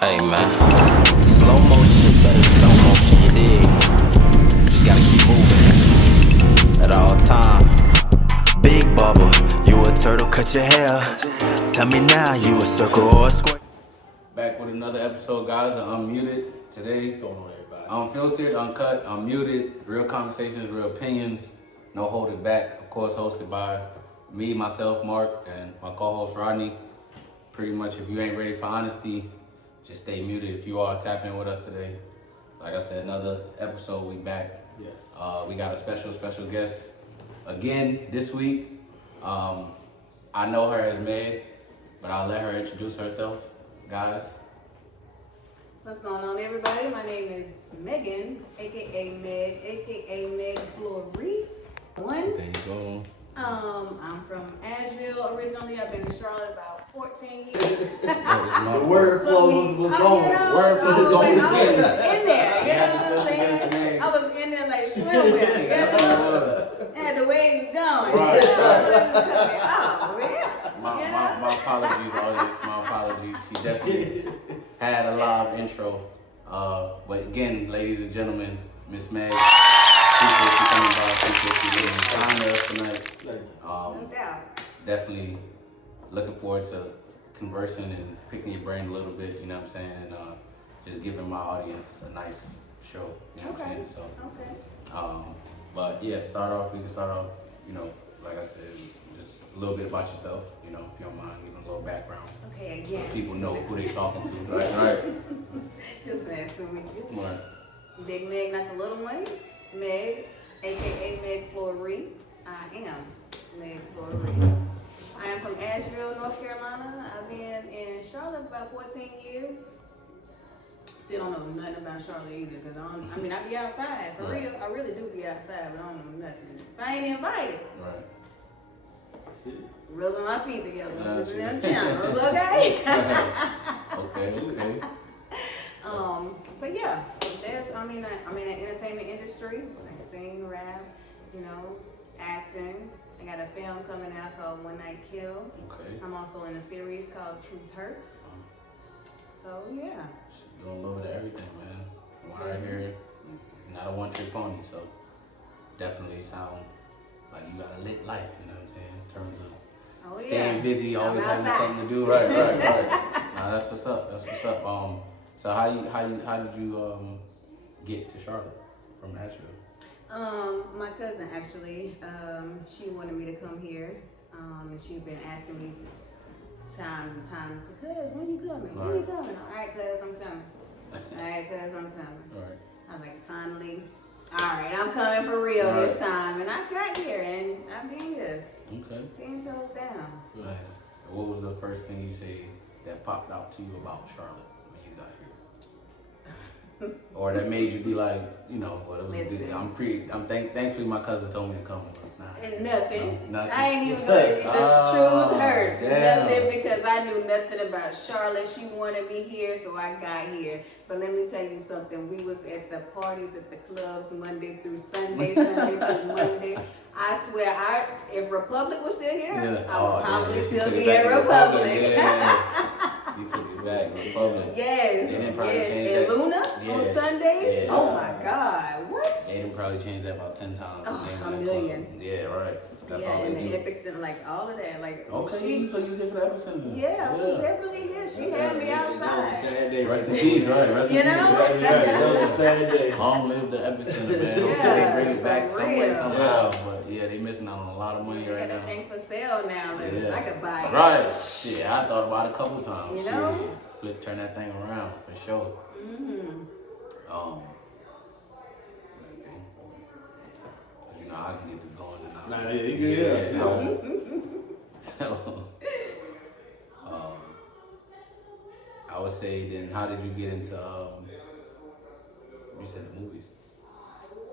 Hey man, slow motion is better than no motion, you dig? Just gotta keep moving at all time. Big bubble, you a turtle, cut your hair. Tell me now, you a circle or a square? Back with another episode, guys. I'm Unmuted. Today's What's going on, everybody? Unfiltered, uncut, unmuted. Real conversations, real opinions. No holding back. Of course, hosted by me, myself, Mark, and my co-host Rodney. Pretty much, if you ain't ready for honesty, just stay muted. If you are, tap in with us today. Like I said, another episode. We back. Yes. We got a special guest again this week. I know her as Meg, but I'll let her introduce herself. Guys. What's going on, everybody? My name is Megan, aka Meg, aka Meg Floree. There you go. I'm from Asheville originally. I've been in Charlotte about 14 years. The word flow was going. Word flow was going I was again. in there, you Yeah, know what I'm special guest, saying? Meg. I was in there like swimwear, you know? Had the waves going. Right, you know? right. Oh, man. My apologies, audience. My apologies. She definitely had a live intro. But again, ladies and gentlemen, Miss Meg, appreciate you coming by. Appreciate you getting time with us tonight. No doubt. Definitely looking forward to conversing and picking your brain a little bit. You know what I'm saying? And just giving my audience a nice show. You know what I'm saying? So. Okay. But yeah, we can start off, like I said, just a little bit about yourself, if you don't mind giving a little background. Okay, again. So people know who they talking to. Right. Just nice to meet you. Right. Big Meg, not the little one. Meg, aka Meg Floree. I am Meg Floree. I am from Asheville, North Carolina. I've been in Charlotte for about 14 years. Still don't know nothing about Charlotte either, because I be outside, for Right. real. I really do be outside, but I don't know nothing. If I ain't invited, Right. rubbing my feet together, Yeah, looking sure. at channels, okay? Okay. But yeah, I'm in the entertainment industry. I sing, rap, acting. I got a film coming out called One Night Kill. Okay. I'm also in a series called Truth Hurts. So yeah. She doing a little bit of everything, man. From what I hear, not a one-trick pony, so definitely sound like you got a lit life, you know what I'm saying? In terms of staying busy, always having something to do. Right. Nah, that's what's up. So how did you get to Charlotte from Asheville? My cousin actually, she wanted me to come here, and she'd been asking me times and times, cuz, when you coming? When you coming? All right, cuz, I'm coming. Right. I was like, finally, all right, I'm coming for real this time, and I got here, and I've been here. Okay. 10 toes down. Nice. What was the first thing you say that popped out to you about Charlotte when you got here? Or that made you be like, what it was good. Thankfully my cousin told me to come. And nothing. Nothing. I ain't even going to, the truth hurts. Damn. Nothing, because I knew nothing about Charlotte. She wanted me here, so I got here. But let me tell you something. We was at the parties, at the clubs, Monday through Sunday, Sunday through Monday. I swear, if Republic was still here, I would probably still be in Republic. Yeah. You took it back, Republic. Yes. They didn't probably change and that. Luna on Sundays. Yeah. Oh my God, what? They didn't probably change that about 10 times. A million. Yeah, right. That's all and they the do. Epic Center, like all of that. Like, Okay, so you was here for the episode. Yeah, I was definitely here. She had me outside. Sad day. Rest in peace, right? Rest in You peace. know? Right. That was a sad day. Long live the epicenter, man. Hopefully Yeah, they bring it back for some way, real. somehow. But yeah, they missing out on a lot of money They right got that now. thing for sale now. Like, Yeah. I could buy it. Right. Shit, I thought about it a couple times. You know? Shit. Turn that thing around for sure. Mm-hmm. I can get this going and Nah, yeah. So, I would say then, how did you get into, you said the movies?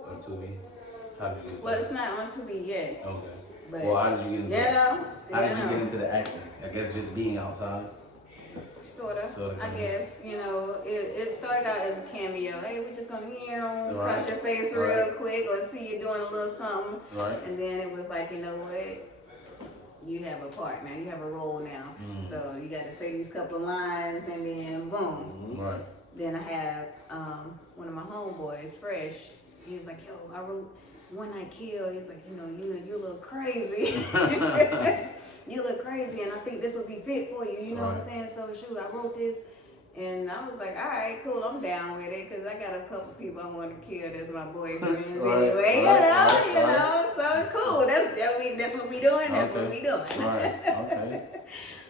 On Tubi? How did you get into Well, it's not on Tubi yet. Okay. But Well, how did you get into How did you know. get into the acting? I guess just being outside? Sorta. Sorta, I guess, it started out as a cameo. Hey, we just gonna cross your face real quick or see you doing a little something. Right. And then it was like, you know what? you have a part now, you have a role now. So you got to say these couple of lines and then boom. Right. Then I have one of my homeboys, Fresh. He's like, yo, I wrote One Night Kill. He's like, you know, you a little crazy. You look crazy, and I think this will be fit for you. You know what I'm saying? So shoot, I wrote this. And I was like, all right, cool, I'm down with it, because I got a couple people I want to kill that's my boyfriends anyway, you know, so it's cool. That's what we doing, that's what we doing. Right, okay.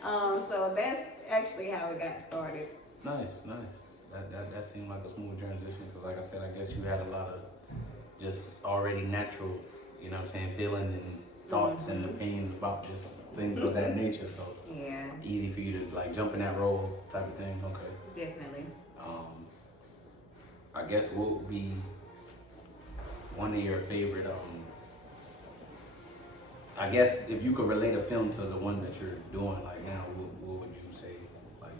So that's actually how it got started. Nice. That seemed like a smooth transition, because like I said, I guess you had a lot of just already natural, you know what I'm saying, feeling and thoughts and opinions about just things of that nature, so Yeah, easy for you to like jump in that role type of thing. Okay. definitely. I guess what would be one of your favorite, I guess if you could relate a film to the one that you're doing like now, what would you say like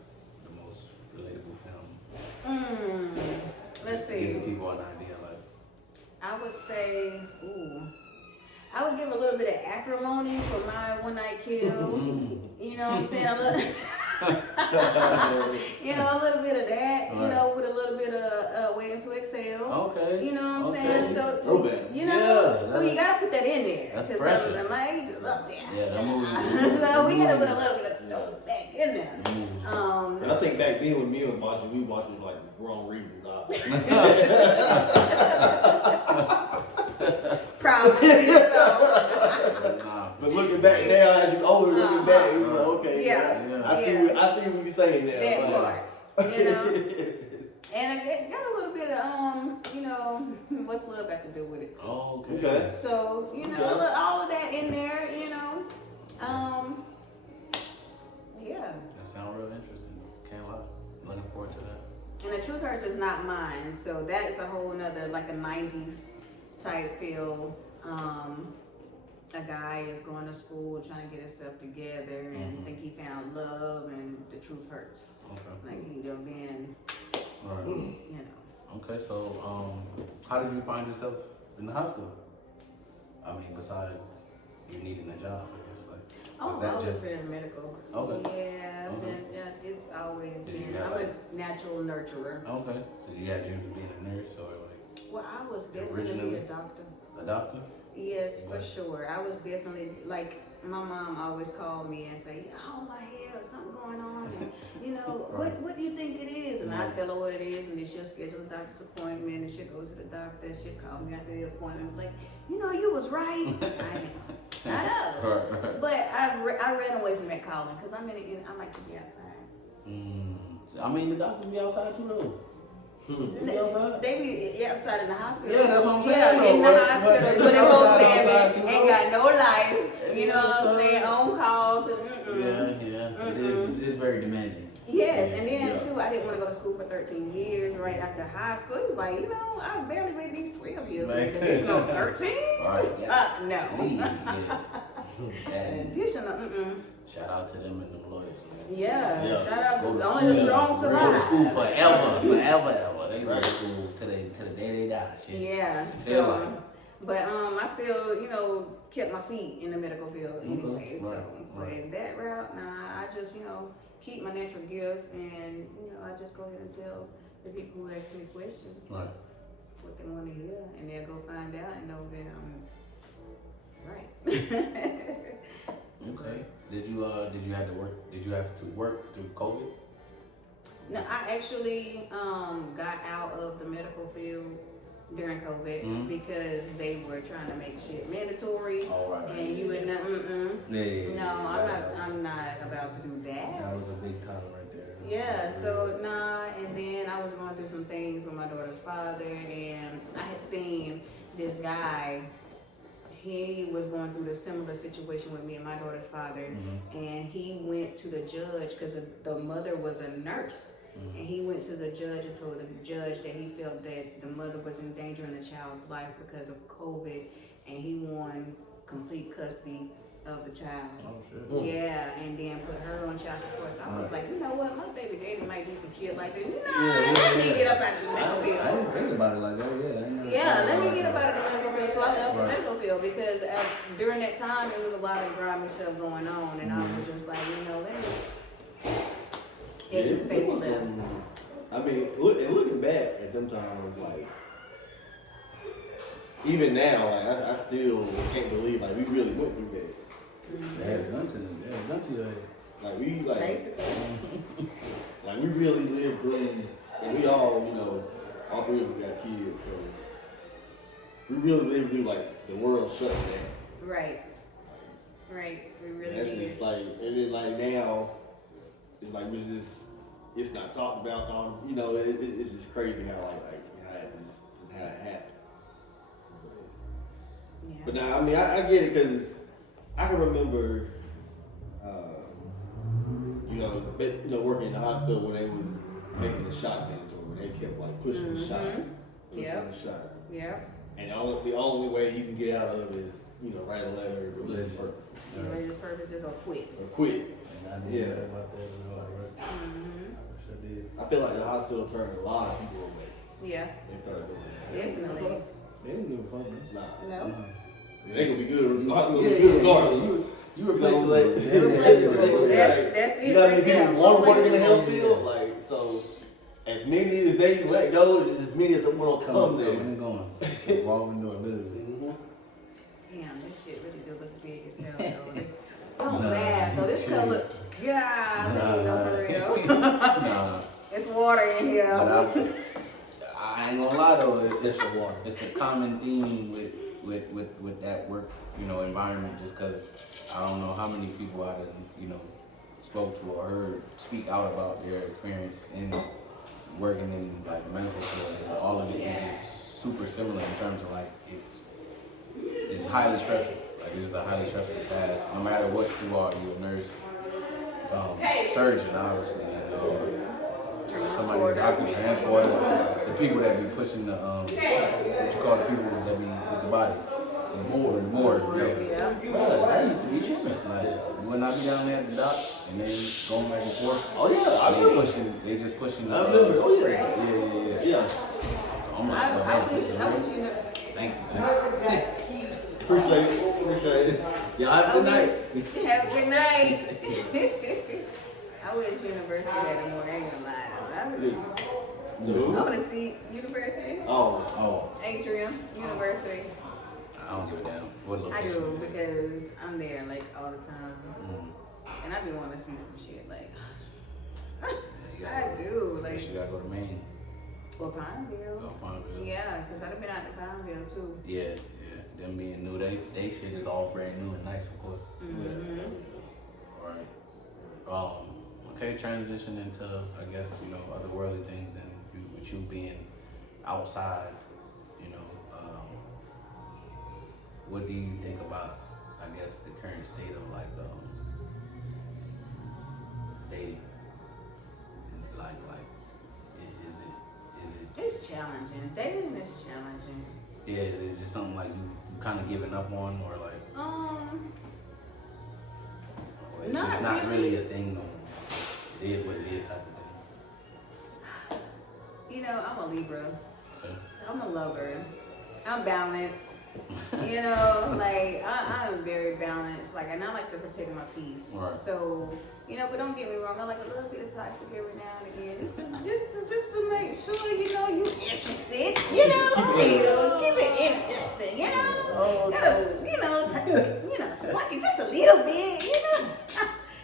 the most relatable film? Let's see. Giving people an idea, like. I would say, I would give a little bit of acrimony for my One Night Kill. You know what I'm saying? A little bit of that. Right. You know, with a little bit of Waiting to Exhale. Okay. You know what I'm saying? So Throwback. you know, Yeah, so you gotta put that in there. That's Because pressure. my age is up there. Yeah, that movie. So we had to put a little bit of throwback in there. And I think back then when me and watching, we watched it like the wrong reasons. Probably so. Nah. But looking back now, as you older, looking back, it was like, okay, Yeah. I see what you're saying now. That Like, part, you know. And I got a little bit of, you know, what's love got to do with it too. Oh, okay. Okay. So, you know, all of that in there, you know. Yeah. That sounds real interesting. Can't lie. Looking forward to that. And The Truth Hurts is not mine, so that's a whole nother, like a 90s type feel. A guy is going to school trying to get himself together and think he found love, and the truth hurts. Okay. Like he done been, Alright. you know. Okay, so how did you find yourself in the hospital? I mean, besides you needing a job, I guess. Like, Oh, that I was just in medical. Okay. Yeah, Okay. it's always Did you been. have, I'm like- a natural nurturer. okay? So you had dreams of being a nurse, or like Well, I was destined to be Originally? a doctor. a doctor? Yes, for Right. sure. I was definitely, like, my mom always called me and say, oh, my head or something going on. And, you know, Right. what do you think it is? And I Right. tell her what it is, and then she'll schedule a doctor's appointment, and she'll go to the doctor. She'll call me after the appointment, like, you know, you was right. I know. Right. But I ran away from that calling because I like to be outside. So, I mean, the doctors be outside too, though. Be outside? They be outside in the hospital. Yeah, that's what I'm saying. Yeah, in the But- hospital, but 24/7, outside too, ain't got no life. You know what I'm outside. saying? On call to. Yeah. It is very demanding. Yes, and then Yeah. too, I didn't want to go to school for 13 years right after high school. It was like, you know, I barely made these 12 years. An Makes additional sense. 13? Right. No. Leave, yeah. An And additional, shout out to them and them lawyers. Man. Yeah. Shout out Go to to only the school. strong Go to survive. school forever. They go to school to the day they die. Shit. Yeah. Feel So, like. but I still, you know, kept my feet in the medical field anyway. So, Right. but that route, nah, I just, you know, keep my natural gift, and you know, I just go ahead and tell the people who ask me questions Right. what they want to hear, and they'll go find out and know that I'm right. Okay. Did you have to work? Did you have to work through COVID? No, I actually got out of the medical field during COVID because they were trying to make shit mandatory, All right. and you would not. Yeah. No, I'm not about to do that. That was a big time right there. Yeah, so nah, and then I was going through some things with my daughter's father, and I had seen this guy. He was going through a similar situation with me and my daughter's father, and he went to the judge because the mother was a nurse, and he went to the judge and told the judge that he felt that the mother was endangering the child's life because of COVID, and he won complete custody of the child. Oh, shit. Yeah, and then put her on child support. So I was like, you know what, my baby daddy might do some shit like this. Let me get up out of the medical field. I didn't think about it like that, Let me get up out of the medical field. So I left the medical field because during that time, there was a lot of grimy stuff going on. And I was just like, let me exit stage left. I mean, looking back at them times, like, even now, like, I still can't believe, like, we really went through that. They had a gun to them. They had a gun to your head. Like, we, like, Basically. like, we really lived through, and we all, all three of us got kids, so we really lived through, like, the world shut down. Right. We really That's did. just like, and then, like, now, it's like, it's not talked about, it's just crazy how, how it happened. Yeah. But now, I mean, I get it because I can remember, working in the hospital when they was making the shot mandatory. They kept like pushing the shot, pushing the shot. Yeah. And the only way you can get out of it is, write a letter, religious purposes. Religious purposes or quit. Or quit. Yeah. About that as well, right? I sure did. I feel like the hospital turned a lot of people away. Yeah. They started doing that. Definitely. They didn't give a fuck, man. Nah. No. They gonna be good. Regardless. You replace them. Irreplaceable. That's it. You know how many right there. people want to work in the health field? Like, so as many as they let go, it's as many as will come there. Coming and going. It's a revolving door, literally. Damn, this shit really do look big as hell, though. Don't laugh, though. This color, God, no, for real. Nah. It's water in here. But I ain't gonna lie though, it's a common theme with that work, environment, just cause I don't know how many people I done, spoke to or heard speak out about their experience in working in like the medical field. And all of it is just super similar in terms of like it's highly stressful. Like it's a highly stressful task. No matter what you are, you're a nurse, surgeon, obviously, somebody, a doctor, transporter, the people that be pushing the what you call the people that be with the bodies, the morgue. Yeah. Bro, that used to be tripping. Like you would not be down there at the dock and then going back and forth. Oh yeah, They just pushing. I remember. Oh Yeah. Yeah. So I'm like, I wish you know. thank you. Appreciate it. Y'all have a good night. Have a good night. I wish university had a more, I ain't gonna lie though. I want to see university. Oh. Atrium, university. I don't give a damn what I location do it is. because I'm there like all the time. Mm. And I be wanting to see some shit like, You I gotta do. go- You gotta go to Maine. Or Pineville. Go Pineville. Yeah, because I've been out to Pineville too. Yeah. Them being new, they shit is all brand new and nice, of course. Right. Okay, transition into, I guess, otherworldly things and with you being outside, what do you think about, I guess, the current state of like dating? Like, is it? It's challenging. Dating is challenging. Yeah, is it just something like you kind of giving up on, or like? Or it's Not just not really. really a thing no more. It is what it is type of thing. I'm a Libra. Okay. I'm a lover. I'm balanced. I'm very balanced. And I like to protect my peace. Right. So, but don't get me wrong. I like a little bit of toxic every now and again, just to make sure you interested. Still keep it interesting. Gotta spark it just a little bit.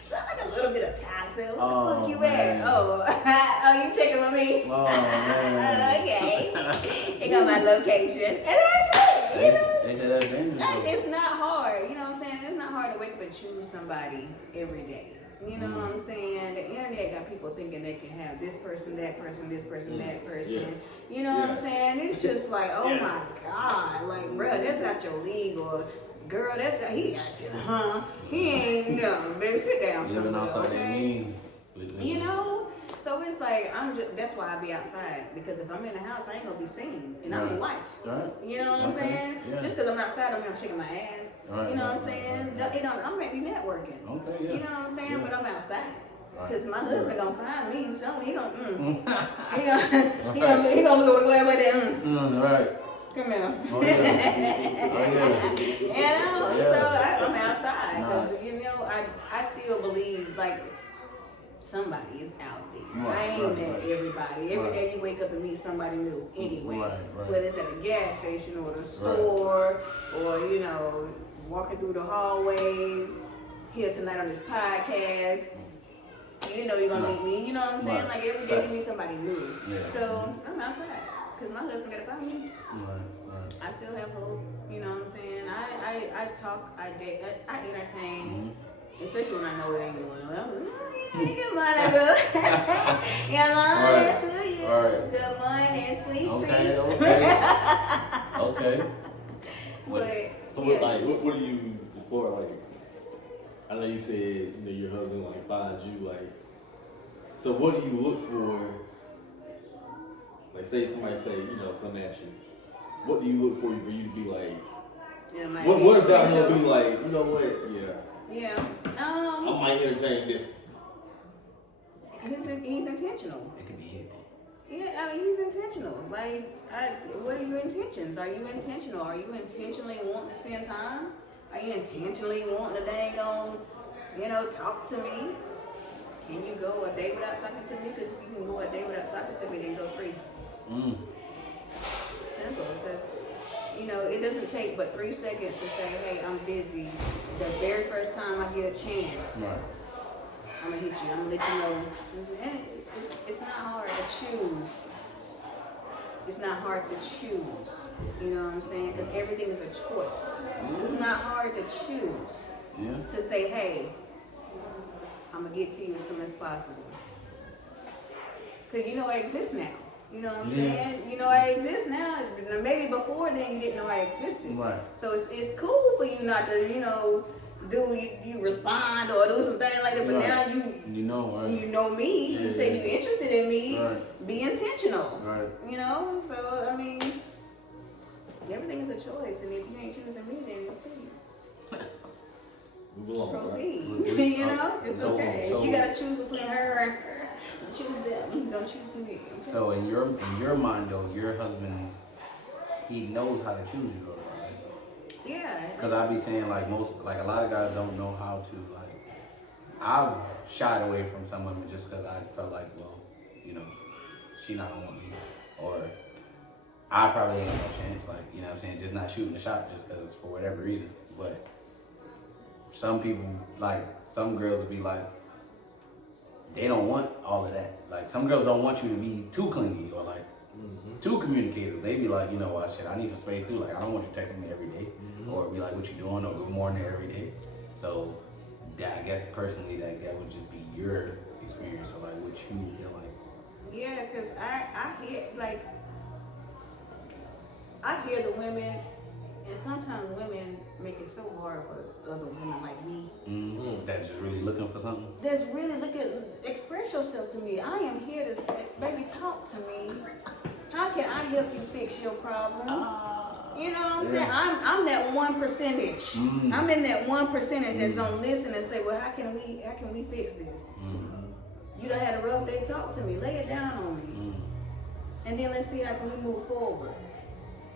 So I like a little bit of toxic. Where the fuck you man. at? Oh, you checking with me? Oh, man. Okay. They got my location, and that's it. They had that advantage. though. It's not hard, you know what I'm saying? It's not hard to wake up and choose somebody every day. You know what I'm saying? The internet got people thinking they can have this person, that person, this person, that person. Yes. You know what I'm saying? It's just like, oh my God, bruh, that's not your league, or girl, that's not, he got you, huh? He ain't, no, baby, sit down Living somewhere, outside their okay? means. So just like, that's why I be outside. Because if I'm in the house, I ain't gonna be seen. And I'm a wife. Right. You know what I'm saying? Yeah. Just because I'm outside, don't mean I'm shaking my ass. Right, you know right, what I'm saying? right. You know, I might be networking. Okay, yeah. You know what I'm saying? Yeah. But I'm outside. Right. Because my husband gonna find me, so he gonna, he gonna look over the glass like that, Right. Come here. Oh, yeah. Oh, yeah. Yeah. So I'm outside because you know I still believe like somebody is out there. Right, I ain't met right. everybody. Every day you wake up and meet somebody new anyway. Right. Whether it's at a gas station or the store or you know walking through the hallways. Here tonight on this podcast. You know you're gonna meet me. You know what I'm saying? Like every day you meet somebody new. Yeah. So I'm outside because my husband gotta find me. Right. I still have hope, you know what I'm saying? I talk, I date, I entertain, especially when I know it ain't going on. Good morning, boo. Good morning to you. Good morning, sweet Okay. But, So what do you for like? I know you said you know your husband like finds you like. So what do you look for? Like say somebody say you know come at you. What do you look for you to be like? yeah, What is God gonna be like? You know what? Yeah. Yeah. I might entertain this. He's intentional. It could be anything. Yeah, I mean he's intentional. Like, what are your intentions? Are you intentional? Are you intentionally wanting to spend time? Are you intentionally wanting to dang on, you know, talk to me? Can you go a day without talking to me? Because if you can go a day without talking to me, then go 3. Simple, because you know it doesn't take but 3 seconds to say, "Hey, I'm busy." The very first time I get a chance, Right. I'm gonna hit you. I'm gonna let you know. And it's not hard to choose. It's not hard to choose. You know what I'm saying? Because everything is a choice. So it's not hard to choose. Yeah. To say, "Hey, I'm gonna get to you as soon as possible." Because you know I exist now. You know what I'm saying? You know I exist now. Maybe before then you didn't know I existed. Right. So it's cool for you not to, you know, you respond or do something like that. But now you know me. You say you're interested in me. Right. Be intentional. Right. You know. So I mean, everything is a choice, and if you ain't choosing me, then please. Move along. Proceed. Right? You know, it's okay. So, you gotta choose between her and her. Choose them. Don't choose me. Okay? So in your mind though, your husband, he knows how to choose you, right? Yeah. Because I be saying like a lot of guys don't know how to like. I've shied away from some women just because I felt like, well, you know, she not gonna want me, or I probably ain't got no chance. Like, you know what I'm saying, just not shooting the shot just because for whatever reason. But some people, like some girls will be like, they don't want all of that. Like some girls don't want you to be too clingy or like too communicative. They be like, you know what, shit, I need some space too. Like I don't want you texting me every day or be like, what you doing or good morning every day. So that I guess personally that would just be your experience or like what you feel like. Yeah, because I hear the women, and sometimes women make it so hard for other women like me. That just really looking for something. That's really express yourself to me. I am here to say, baby, talk to me. How can I help you fix your problems? You know what I'm saying? I'm that 1%. I'm in that 1% that's gonna listen and say, well, how can we fix this? You done had a rough day, talk to me, lay it down on me. And then let's see how can we move forward.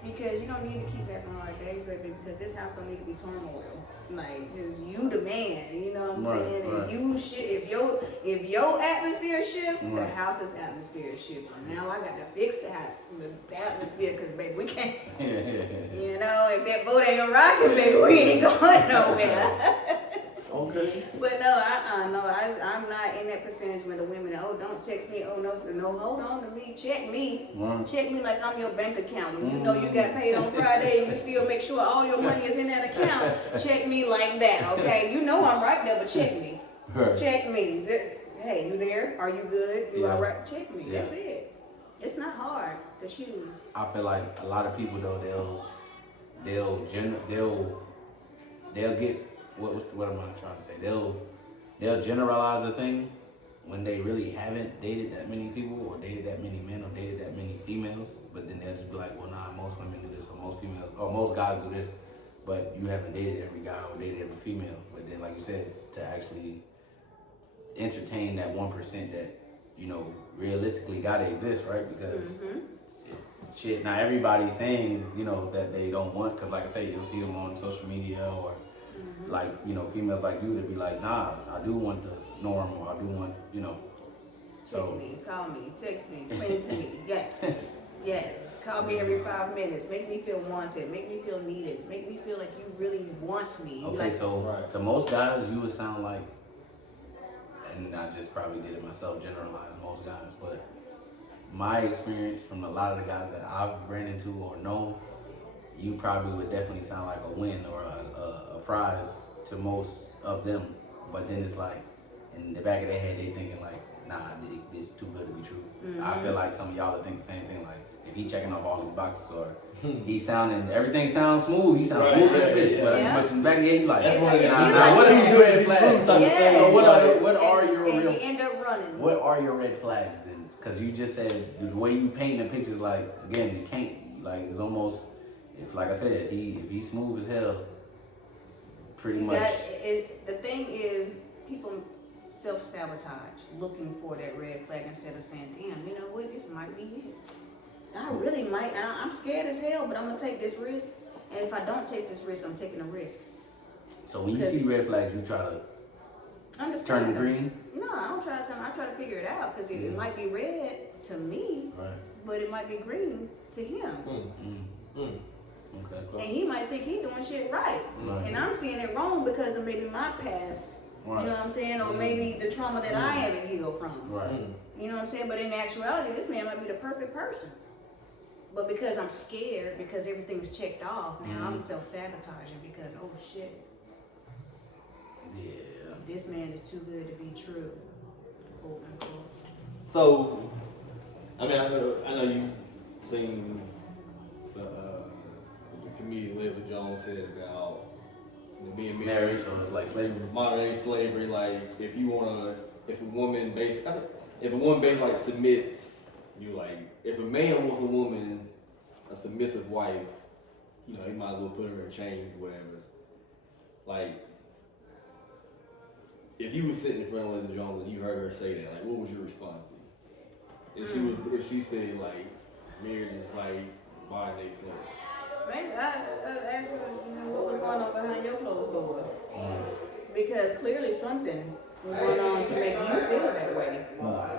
Because you don't need to keep having hard days, baby, because this house don't need to be turmoil. Like, because you the man, you know what I'm saying? And you if your atmosphere shift, the house's atmosphere is shifting. Now I got to fix the atmosphere, because baby, we can't. You know, if that boat ain't rocking, baby, we ain't going nowhere. Okay. But no, I'm not in that percentage when the women, don't text me, no, hold on to me, check me. Check me like I'm your bank account. When you know you got paid on Friday and you still make sure all your money is in that account, check me like that, okay? You know I'm right there, but check me. Check me. Hey, you there? Are you good? You all right? Check me. That's it. It's not hard to choose. I feel like a lot of people though, they'll get what am I trying to say? They'll generalize a thing when they really haven't dated that many people or dated that many men or dated that many females, but then they'll just be like, well, nah, most women do this or most females or most guys do this, but you haven't dated every guy or dated every female. But then, like you said, to actually entertain that 1% that, you know, realistically gotta exist, right? Because shit, now everybody's saying, you know, that they don't want, because like I say, you'll see them on social media or like, you know, females like you to be like, nah, I do want the norm, or I do want, you know. So Take me, call me, text me, cling to me. Yes. Yes. Call me every 5 minutes. Make me feel wanted. Make me feel needed. Make me feel like you really want me. okay, like, so to most guys, you would sound like, and I just probably did it myself, generalize most guys, but my experience from a lot of the guys that I've ran into or known, you probably would definitely sound like a win or a prize to most of them. But then it's like, in the back of their head, they thinking like, nah, this is too good to be true. I feel like some of y'all would think the same thing, like, if he checking off all these boxes or he sounding, everything sounds smooth, he sounds smooth as a bitch, but in the back of your head, you like, That's one of the what are your red flags? So Yes. what are your and real, you end up running. what are your red flags then? Because you just said the way you paint the pictures, like, again, it can't, like, it's almost, if like I said, if he's smooth as hell, pretty much. The thing is, people self-sabotage looking for that red flag instead of saying, damn, you know what, this might be it. I really might, I'm scared as hell, but I'm going to take this risk. And if I don't take this risk, I'm taking a risk. So when you see red flags, you try to Understand turn them. green? No, I don't try to turn. I try to figure it out because it might be red to me, Right. but it might be green to him. Okay, cool. And he might think he doing shit right. Right. And I'm seeing it wrong because of maybe my past. Right. You know what I'm saying? Or maybe the trauma that I haven't healed from. Right. You know what I'm saying? But in actuality, this man might be the perfect person. But because I'm scared, because everything's checked off, now I'm self-sabotaging because, oh shit, Yeah. this man is too good to be true. Quote unquote. So, I mean, I know you seen the comedian Leslie Jones said about being Marriage or like slavery. modern day slavery. Like, if a woman like submits, you like, if a man wants a woman, a submissive wife, you know, he might as well put her in chains, whatever. Like, if you was sitting in front of Leslie Jones and you heard her say that, like, what would your response be? If she said like, marriage is like modern day slavery. Maybe I asked her, you know, what was going on behind your closed doors? Because clearly something was going on to make you feel that way.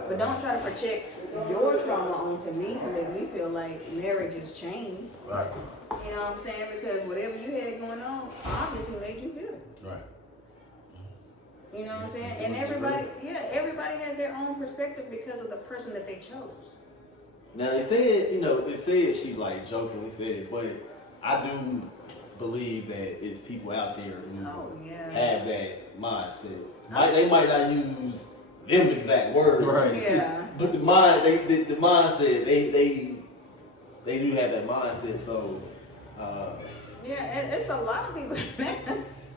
But don't try to project your trauma onto me to make me feel like marriage is chains. Right. You know what I'm saying? Because whatever you had going on obviously made you feel it. Right. You know what I'm saying? And everybody has their own perspective because of the person that they chose. Now they said she like jokingly said it, but I do believe that it's people out there who have that mindset. They might not use them exact words, Right. Yeah. but the mindset they do have that mindset. So It's a lot of people.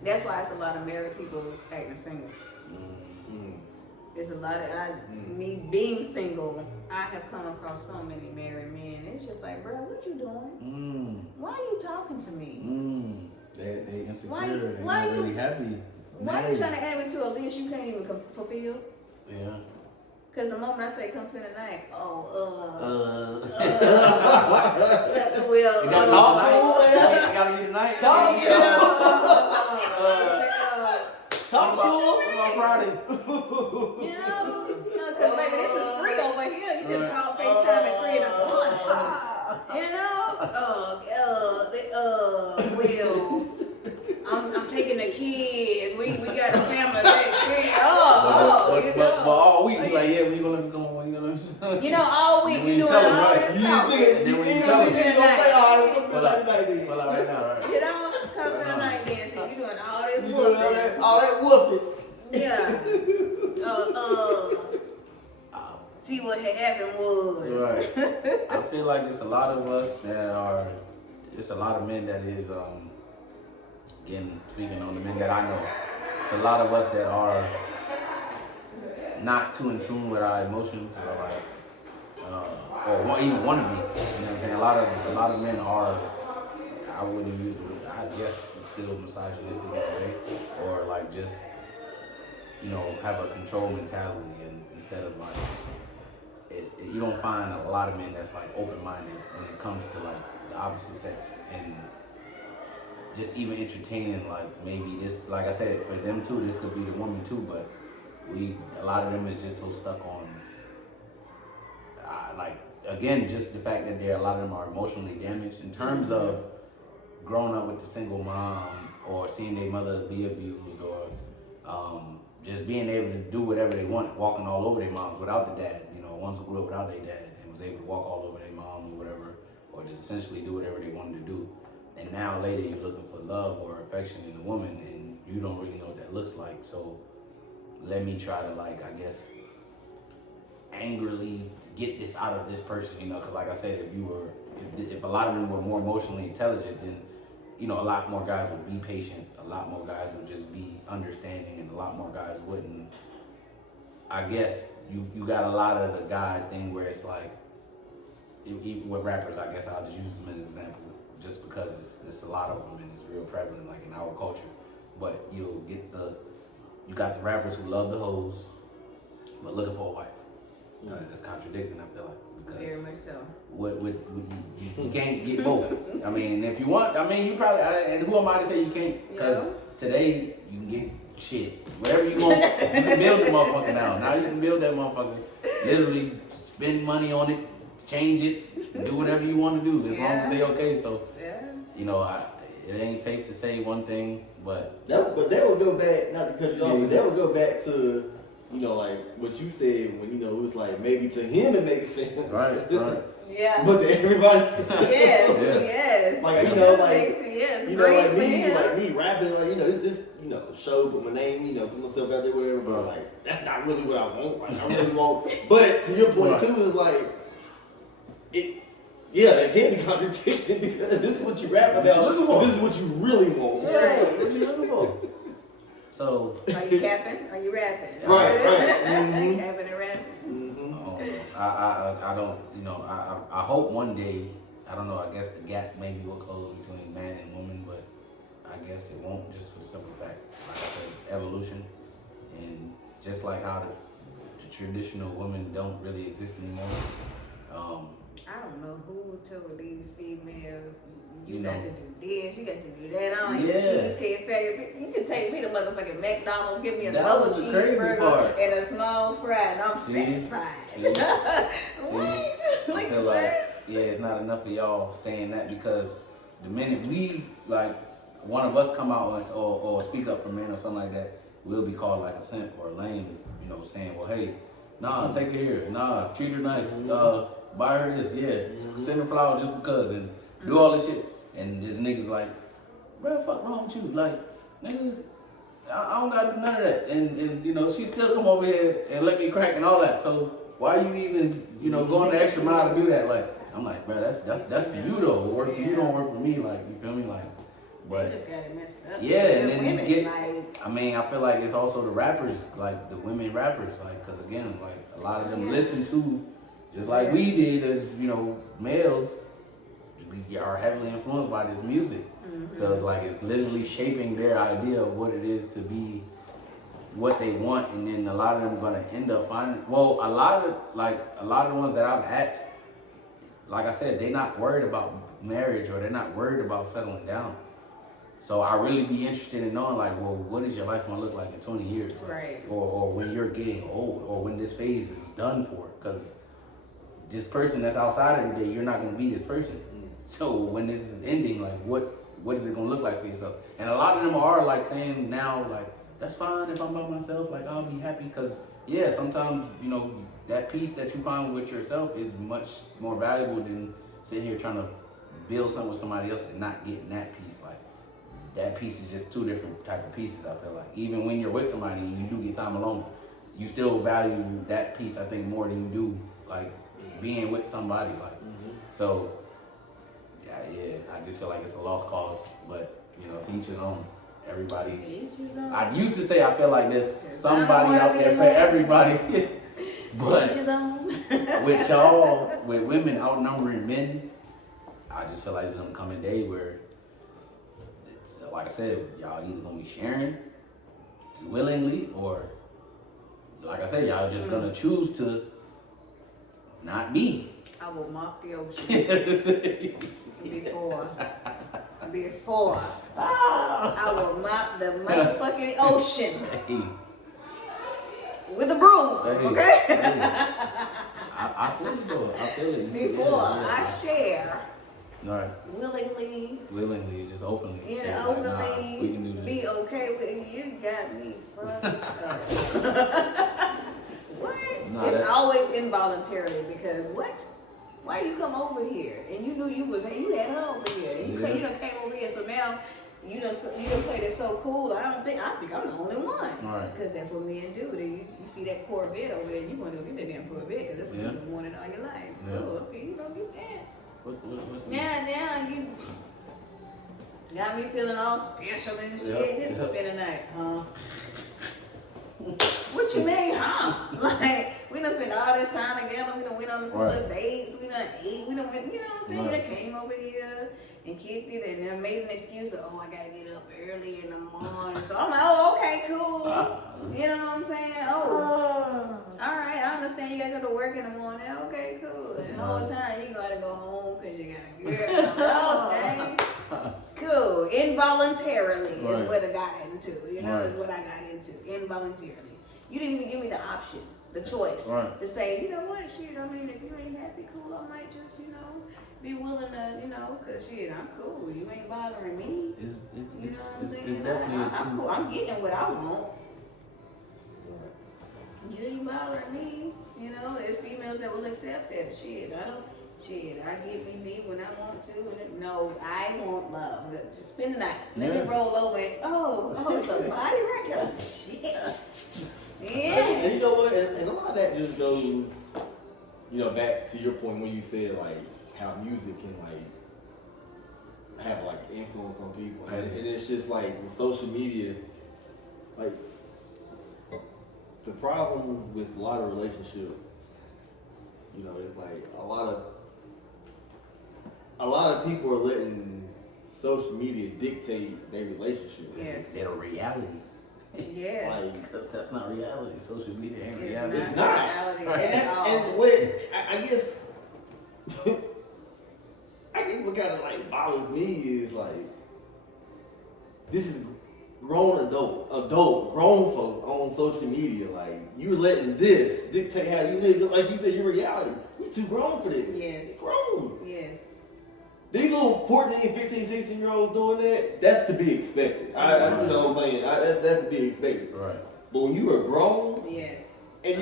That's why it's a lot of married people acting single. It's a lot of me being single. I have come across so many married men. It's just like, bro, what you doing? Why are you talking to me? They insecure. Why They're you- not really happy. Why are you trying to add me to a list you can't even fulfill? Yeah. Because the moment I say come spend the night, You gotta talk to him. You gotta be tonight. Talk to talk to Come on Friday. because baby, this is free over here. You can call FaceTime at 3 in the morning. You know? I'm taking the kids. We got a family. But all week, you like, yeah, we gonna go. You know, all week you doing tell them, all right? this You talking. think- then when you tell them- Well, right now, right? You know, come spend the night dancing. You doing all this you doing whooping. all that whooping. Yeah. See what had happened was. Right. I feel like it's a lot of us that are. It's a lot of men that is. Again, speaking on the men that I know, it's a lot of us that are not too in tune with our emotions, or even want to be. You know what I'm saying? A lot of men are. I wouldn't use it. I guess it's still misogynistic in a way, or like just have a control mentality, and instead of like, you don't find a lot of men that's like open-minded when it comes to like the opposite sex, and just even entertaining like maybe this, like I said, for them too, this could be the woman too, but a lot of them is just so stuck on like, again, just the fact that a lot of them are emotionally damaged in terms of growing up with the single mom, or seeing their mother be abused, or just being able to do whatever they want, walking all over their moms without the dad. Ones who grew up without their dad and was able to walk all over their mom or whatever, or just essentially do whatever they wanted to do. And now later you're looking for love or affection in a woman, and you don't really know what that looks like. So let me try to, like, I guess, angrily get this out of this person, because like I said, if a lot of them were more emotionally intelligent, then a lot more guys would be patient, a lot more guys would just be understanding, and a lot more guys wouldn't. I guess you got a lot of the guy thing where it's like, with rappers, I guess I'll just use them as an example, just because it's a lot of them and it's real prevalent like in our culture. But you got the rappers who love the hoes but looking for a wife. That's contradicting, I feel like, because very much so. You can't get both. I mean, if you want, you probably, and who am I to say you can't? Because today you can get shit. Whatever you want, you can build the motherfucker now. Now you can build that motherfucker. Literally spend money on it, change it, do whatever you want to do, as long as they okay. So, it ain't safe to say one thing, but that would go back, not to cut you off, but that would go back to, like what you said when, it was like, maybe to him it makes sense. Right. Yeah. But to everybody. Yes. Like, like me, like me rapping, like, this show, put my name, put myself out there, whatever, but like, that's not really what I want. Like, I really want, but to your point too, is like, it can't be contradicting, because this is what you rap about, but this is what you really want. Right. What you looking for? So. Are you capping? Are you rapping? Right. Mm-hmm. Capping and rapping. I don't, I hope one day, I don't know, I guess the gap maybe will close between man and woman, but I guess it won't, just for the simple fact, like I said, evolution. And just like how the traditional women don't really exist anymore. I don't know who told these females, you got to do this, you got to do that. I don't eat cheesecake factory. You can take me to motherfucking McDonald's, give me a double cheeseburger and a small fry, and I'm satisfied. What? I feel like, it's not enough of y'all saying that, because the minute we, like, one of us come out or speak up for men or something like that, we'll be called like a simp or lame, saying, well, hey, nah, take her here, nah, treat her nice, buy her this, send her flowers just because, and do all this shit. And this nigga's like, bro, fuck wrong with you? Like, nigga, I don't gotta do none of that. And she still come over here and let me crack and all that. So why you even, going the extra mile to do that? Like, I'm like, bro, that's for you though. Work for you, don't work for me. Like, you feel me? Like, but they just got it messed up. Yeah, and then women, you get. I feel like it's also the rappers, like the women rappers, like, because again, like a lot of them listen to, just like we did as males. We are heavily influenced by this music. Mm-hmm. So it's like, it's literally shaping their idea of what it is to be what they want, and then a lot of them are gonna end up finding, a lot of the ones that I've asked, like I said, they're not worried about marriage, or they're not worried about settling down. So I really be interested in knowing, like, well, what is your life gonna look like in 20 years? Right. Or when you're getting old, or when this phase is done for, because this person that's outside of the day, you're not gonna be this person. So when this is ending, like, what is it gonna look like for yourself? And a lot of them are like saying now, like, that's fine if I'm by myself, like, I'll be happy, because sometimes that peace that you find with yourself is much more valuable than sitting here trying to build something with somebody else and not getting that peace. Like, that piece is just two different type of pieces. I feel like even when you're with somebody and you do get time alone, you still value that piece, I think, more than you do like being with somebody. Like, so. Yeah, I just feel like it's a lost cause, but to each his own. everybody. Each his own. I used to say I feel like there's somebody out there for everybody, Each but his own. with y'all, with women outnumbering men, I just feel like it's gonna come a day where it's like I said, y'all either gonna be sharing willingly or, like I said, y'all just gonna choose to not be. I will mop the ocean before I will mop the motherfucking ocean Hey, with a broom. hey, Okay. hey. I feel it though. I feel it. Before I share Right. willingly, just openly. you say, know, like, nah, openly we can do this. be okay with it. You got me fucked up. What? Nah, It's that- always involuntarily because what? Why you come over here and you knew you had her over here. And you done came over here, so now you done played it so cool. I think I'm the only one. Right. Because that's what men do. You see that Corvette over there, you want to get that damn Corvette because that's what you've been wanting all your life. Yeah. Oh, okay, you gonna get that. What's the Now you got me feeling all special and shit. Didn't spend the night, huh? What you mean, huh? Like, we done spent all this time together. We done went on a couple of dates. We done ate. We done went, you know what I'm saying? Right. We done came over here and kicked it and then made an excuse of, oh, I gotta get up early in the morning. So I'm like, oh, okay, cool. You know what I'm saying? Oh, all right, I understand you gotta go to work in the morning. Okay, cool. And the whole time you gotta go home because you got a girl. Oh, dang. Cool. Involuntarily is what I got into. You know, is what I got into. Involuntarily. You didn't even give me the option, the choice to say, you know what, shit, I mean, if you ain't happy, cool, I might just, be willing to, because shit, I'm cool. You ain't bothering me. It's You know what I'm saying? it's definitely I'm cool. I'm getting what I want. You ain't bothering me. There's females that will accept that shit. I get me when I want to. No, I want love. Just spend the night. Let me roll over and, it's a body right here. Shit. Yeah. And you know what? And a lot of that just goes, back to your point when you said like how music can like have like influence on people, and it's just like with social media, like the problem with a lot of relationships, is like a lot of people are letting social media dictate their relationships. Yes. Their reality. Yes. Because that's not reality. Social media ain't It's reality. It's not. reality And at that's all. and what I guess what kind of like bothers me is like this is grown grown folks on social media. Like you're letting this dictate how you live. Just like you said, your reality. You're too grown for this. Yes. You're grown. Yes. These little 14, 15, 16-year-olds doing that, that's to be expected. You know what I'm saying? That's to be expected. Right. But when you are grown, Yes. and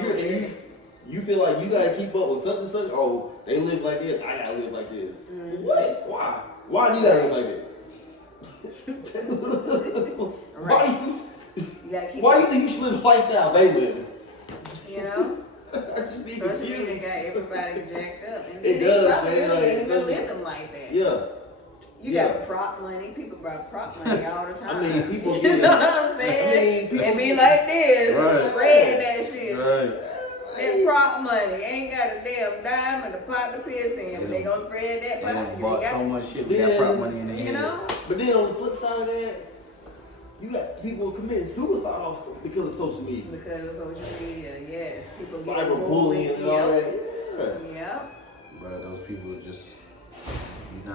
you feel like you gotta keep up with such and such. Oh, they live like this. I gotta live like this. Mm-hmm. What? Why? Why do you gotta live like that? Why you think you should live the lifestyle they live? I just be Social confused. media got everybody jacked up, and It they does, probably man. really ain't even Like, live them like that. Yeah. You got prop money. People brought prop money all the time. I mean, people you get. know what I'm saying? people It be like this, Right. spread that shit. Right. That prop money ain't got a damn dime in the pot to piss in. But they gonna spread that They pot. done You bought got- so much shit. We got prop money in the You end. know? But then on the flip side of that, you got people committing suicide also because of social media. Because of social media, yes. People get Cyberbullying and all that. Yeah. Yep. Bro, those people are just you're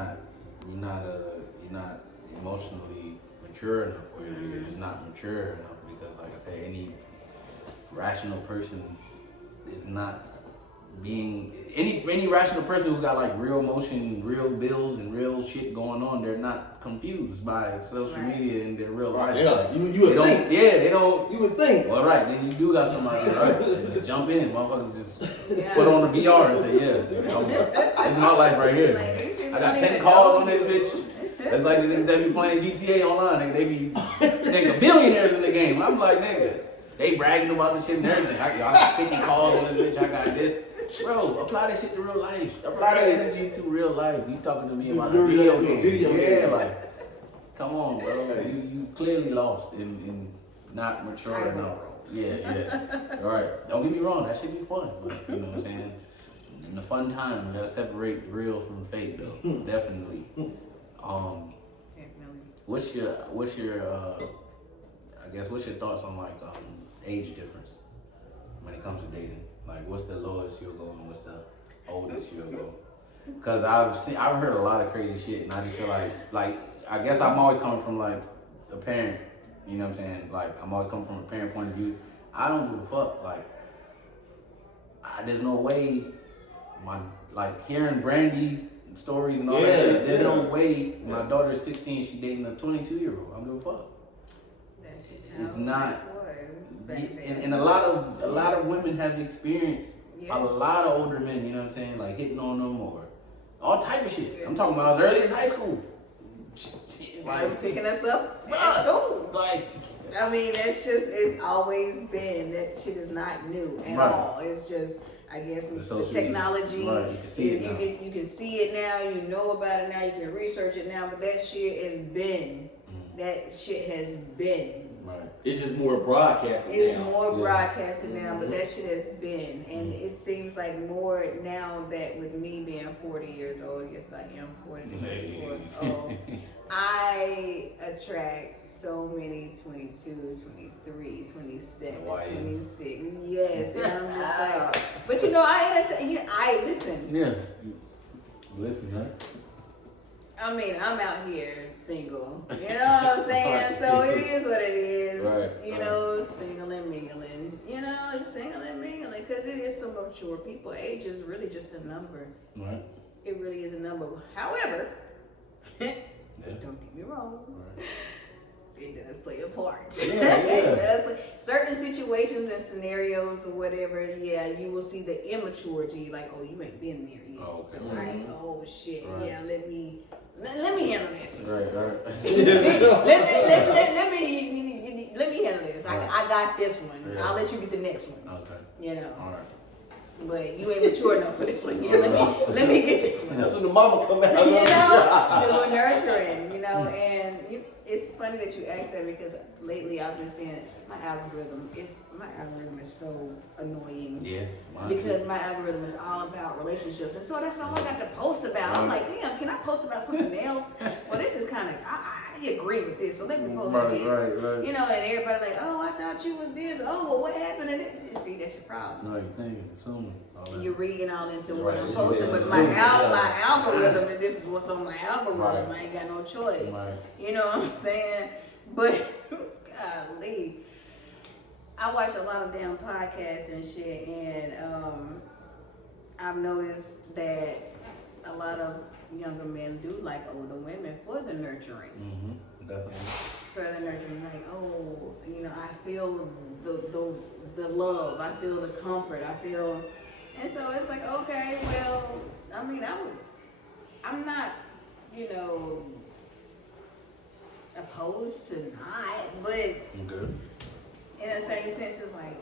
not emotionally mature enough, or you're just not mature enough, because like I say, any rational person is not being any rational person who got like real emotion, real bills, and real shit going on. They're not confused by social media in their real life. Yeah, Like, you they would don't. think. Yeah, they don't. You would think. Well, right, then you do got somebody, right? They just jump in, motherfuckers just Yeah. put on the VR and say, yeah, it's my life right here. Like, these people I got don't 10 even calls know on this you. bitch. That's like the niggas that be playing GTA online, nigga. They be nigga billionaires in the game. I'm like, nigga, they bragging about this shit and everything. I got 50 calls on this bitch. I got this. Bro, apply this shit to real life. Apply that energy to real life. You talking to me about a video game. Yeah, like, Come on, bro. You clearly lost and not mature enough. Yeah. All right. Don't get me wrong. That should be fun. But, you know what I'm saying? In the fun time, you gotta separate real from fake, though. Definitely. Definitely. What's your I guess what's your thoughts on like age difference when it comes to dating? Like, what's the lowest you'll go and what's the oldest you'll go? Because I've heard a lot of crazy shit, and I just feel like I guess I'm always coming from like a parent. You know what I'm saying? Like, I'm always coming from a parent point of view. I don't give a fuck. Like, there's no way like hearing Brandy stories and all that shit. There's no way my daughter is 16. She dating a 22-year-old. I don't give a fuck. That's just how It's not. life was back then. And a lot of women have experienced a lot of older men. You know what I'm saying? Like hitting on them or all type of shit. I'm talking about as early as high school. Like picking us up at school. Like, I mean, it's always been, that shit is not new at all. It's just, I guess, the technology. Right. You can see it now. You can see it now. You know about it now. You can research it now. But that shit has been. That shit has been. Right. It's just more broadcasting. It's more broadcasting now, but that shit has been. And it seems like more now that with me being 40 years old, yes I am 40 to 44 old, I attract so many 22, 23, 27, 26. Yes, and I'm just like, but you know, I listen. Yeah. Listen, huh? I mean, I'm out here single. You know what I'm saying? So it is what it is. Right. You know, single and mingling. You know, just single and mingling. Because it is some mature people. Age is really just a number. Right. It really is a number. However, don't get me wrong. Right. It does play a part. Yeah. It does. Certain situations and scenarios or whatever, you will see the immaturity. Like, oh, you ain't been there yet. Oh, okay. So like, oh shit, right. let me handle this. Right. let me handle this. Right. I got this one. Yeah. I'll let you get the next one. Okay. You know. All right. But you ain't mature enough for this one. Yeah, let me get this one. That's when the mama come out. You know, because we're nurturing. You know, and it's funny that you asked that because lately I've been seeing my algorithm is so annoying. Yeah. Because my algorithm is all about relationships, and so that's all I got to post about. I'm like, damn, can I post about something else? Well, this is kind of I agree with this, so let me post this. Right. You know, and everybody like, oh, I thought you was this. Oh, well, what happened? And you see, that's your problem. No, you're thinking, assuming. You're reading all into what I'm Right. posting, but my algorithm, and this is what's on my algorithm. Right. I ain't got no choice. Right. You know what I'm saying? But golly, I watch a lot of damn podcasts and shit, and I've noticed that a lot of younger men do like older women for the nurturing. Mm-hmm. Definitely. For the nurturing, like, oh, you know, I feel the love, I feel the comfort, I feel, and so it's like, okay, well, I mean, I'm not, you know, opposed to not, but Good. in a certain sense, it's like,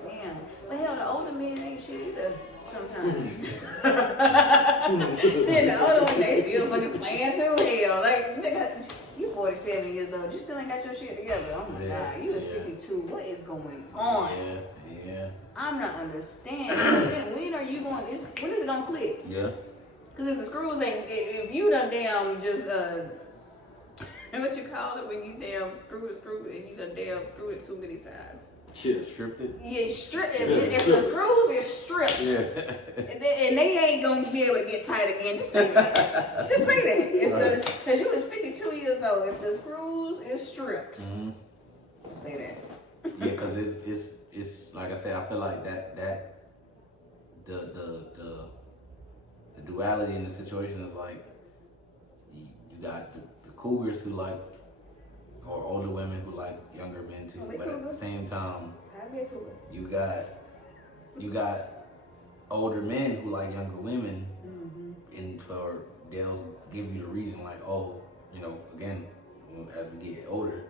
damn. But hell, the older men ain't shit either sometimes. Shit, the older ones, they still fucking playing too. Hell, like, nigga, you 47 years old, you still ain't got your shit together. Oh my God, you is 52. What is going on? Yeah. I'm not understanding. When are you going? When is it gonna click? Yeah. Because if the screws ain't, if you done damn just what you call it when you damn screw and you done damn screwed it too many times. Stripped it. Yeah, stripped. If the screws is stripped, and they ain't gonna be able to get tight again. Just say that. Just say that. Because you was 52 years old. If the screws is stripped, just say that. Yeah, because it's like I said, I feel like that the duality in the situation is like you got the cougars who like, or older women who like younger men too, but at the same time you got older men who like younger women, and they'll give you the reason like, oh, you know, again, as we get older,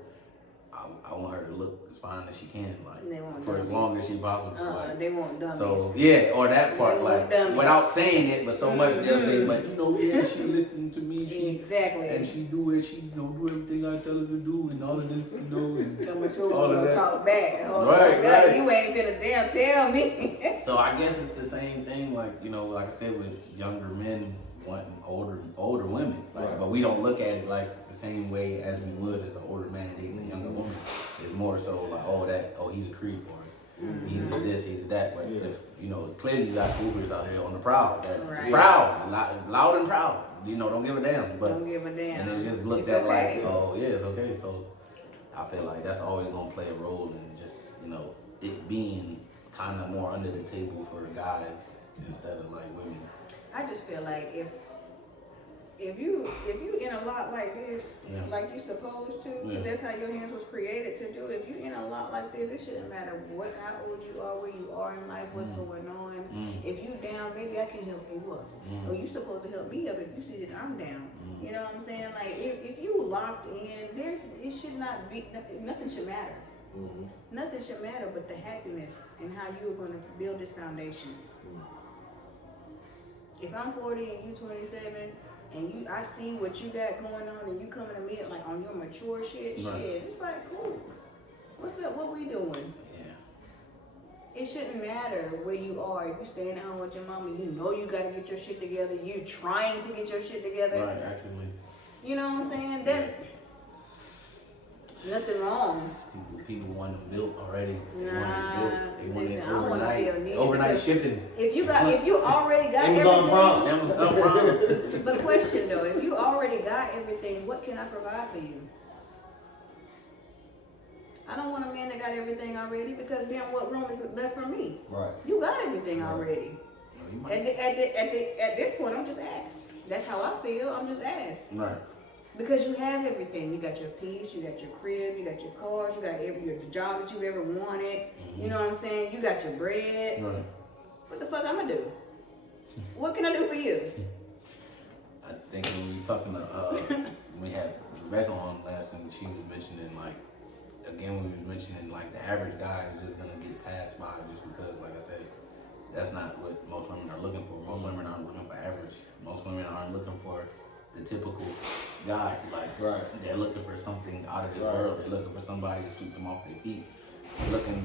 I want her to look as fine as she can, They like want for as dummies. long as she possible. Like, They want dummies. so yeah, or that part, They want like dummies. without saying it, but so much they'll say, but yeah, she listened to me, Exactly. and she do it, she do everything I tell her to do, and all of this, and So much you all of gonna that. talk back. Oh Right, my God, right. you ain't finna damn tell me. So I guess it's the same thing, like like I said, with younger men wanting older women, like, Right. but we don't look at it like the same way as we would as an older man dating a younger woman. It's more so like, he's a creep, or he's a this, he's a that. But if clearly you got cougars out here on the prowl, proud, loud and proud. Don't give a damn. But Don't give a damn. and it's just looked It's at okay. like, oh yeah, it's okay. So I feel like that's always gonna play a role in just it being kind of more under the table for guys instead of like women. I just feel like if you in a lot like this, like you supposed to, because that's how your hands was created to do. If you in a lot like this, it shouldn't matter how old you are, where you are in life, what's going on. If you down, baby, I can help you up. Or you supposed to help me up if you see that I'm down. You know what I'm saying? Like if you locked in, it should not be nothing should matter. Nothing should matter but the happiness and how you are going to build this foundation. If I'm 40 and you 27 and I see what you got going on and you coming to me like on your mature shit, it's like cool. What's up? What we doing? Yeah. It shouldn't matter where you are. If you're staying at home with your mama, you got to get your shit together. You're trying to get your shit together. Right, actively. You know what I'm saying? There's nothing wrong. People want them built already. They want listen, it I want to feel needed. overnight shipping. If you already got Amazon Prime. Amazon Prime. But question though, if you already got everything, what can I provide for you? I don't want a man that got everything already because then what room is left for me? Right. You got everything already. At this point, I'm just ass. That's how I feel. I'm just ass. Right. Because you have everything. You got your peace, you got your crib, you got your cars, you got the job that you ever wanted. You know what I'm saying? You got your bread. Right. What the fuck I'm gonna do? What can I do for you? I think when we was talking to we had Rebecca on last time, she was mentioning when we was mentioning the average guy is just gonna get passed by just because, like I said, that's not what most women are looking for. Most women aren't looking for average. Most women aren't looking for the typical guy. They're looking for something out of this world. They're looking for somebody to sweep them off their feet.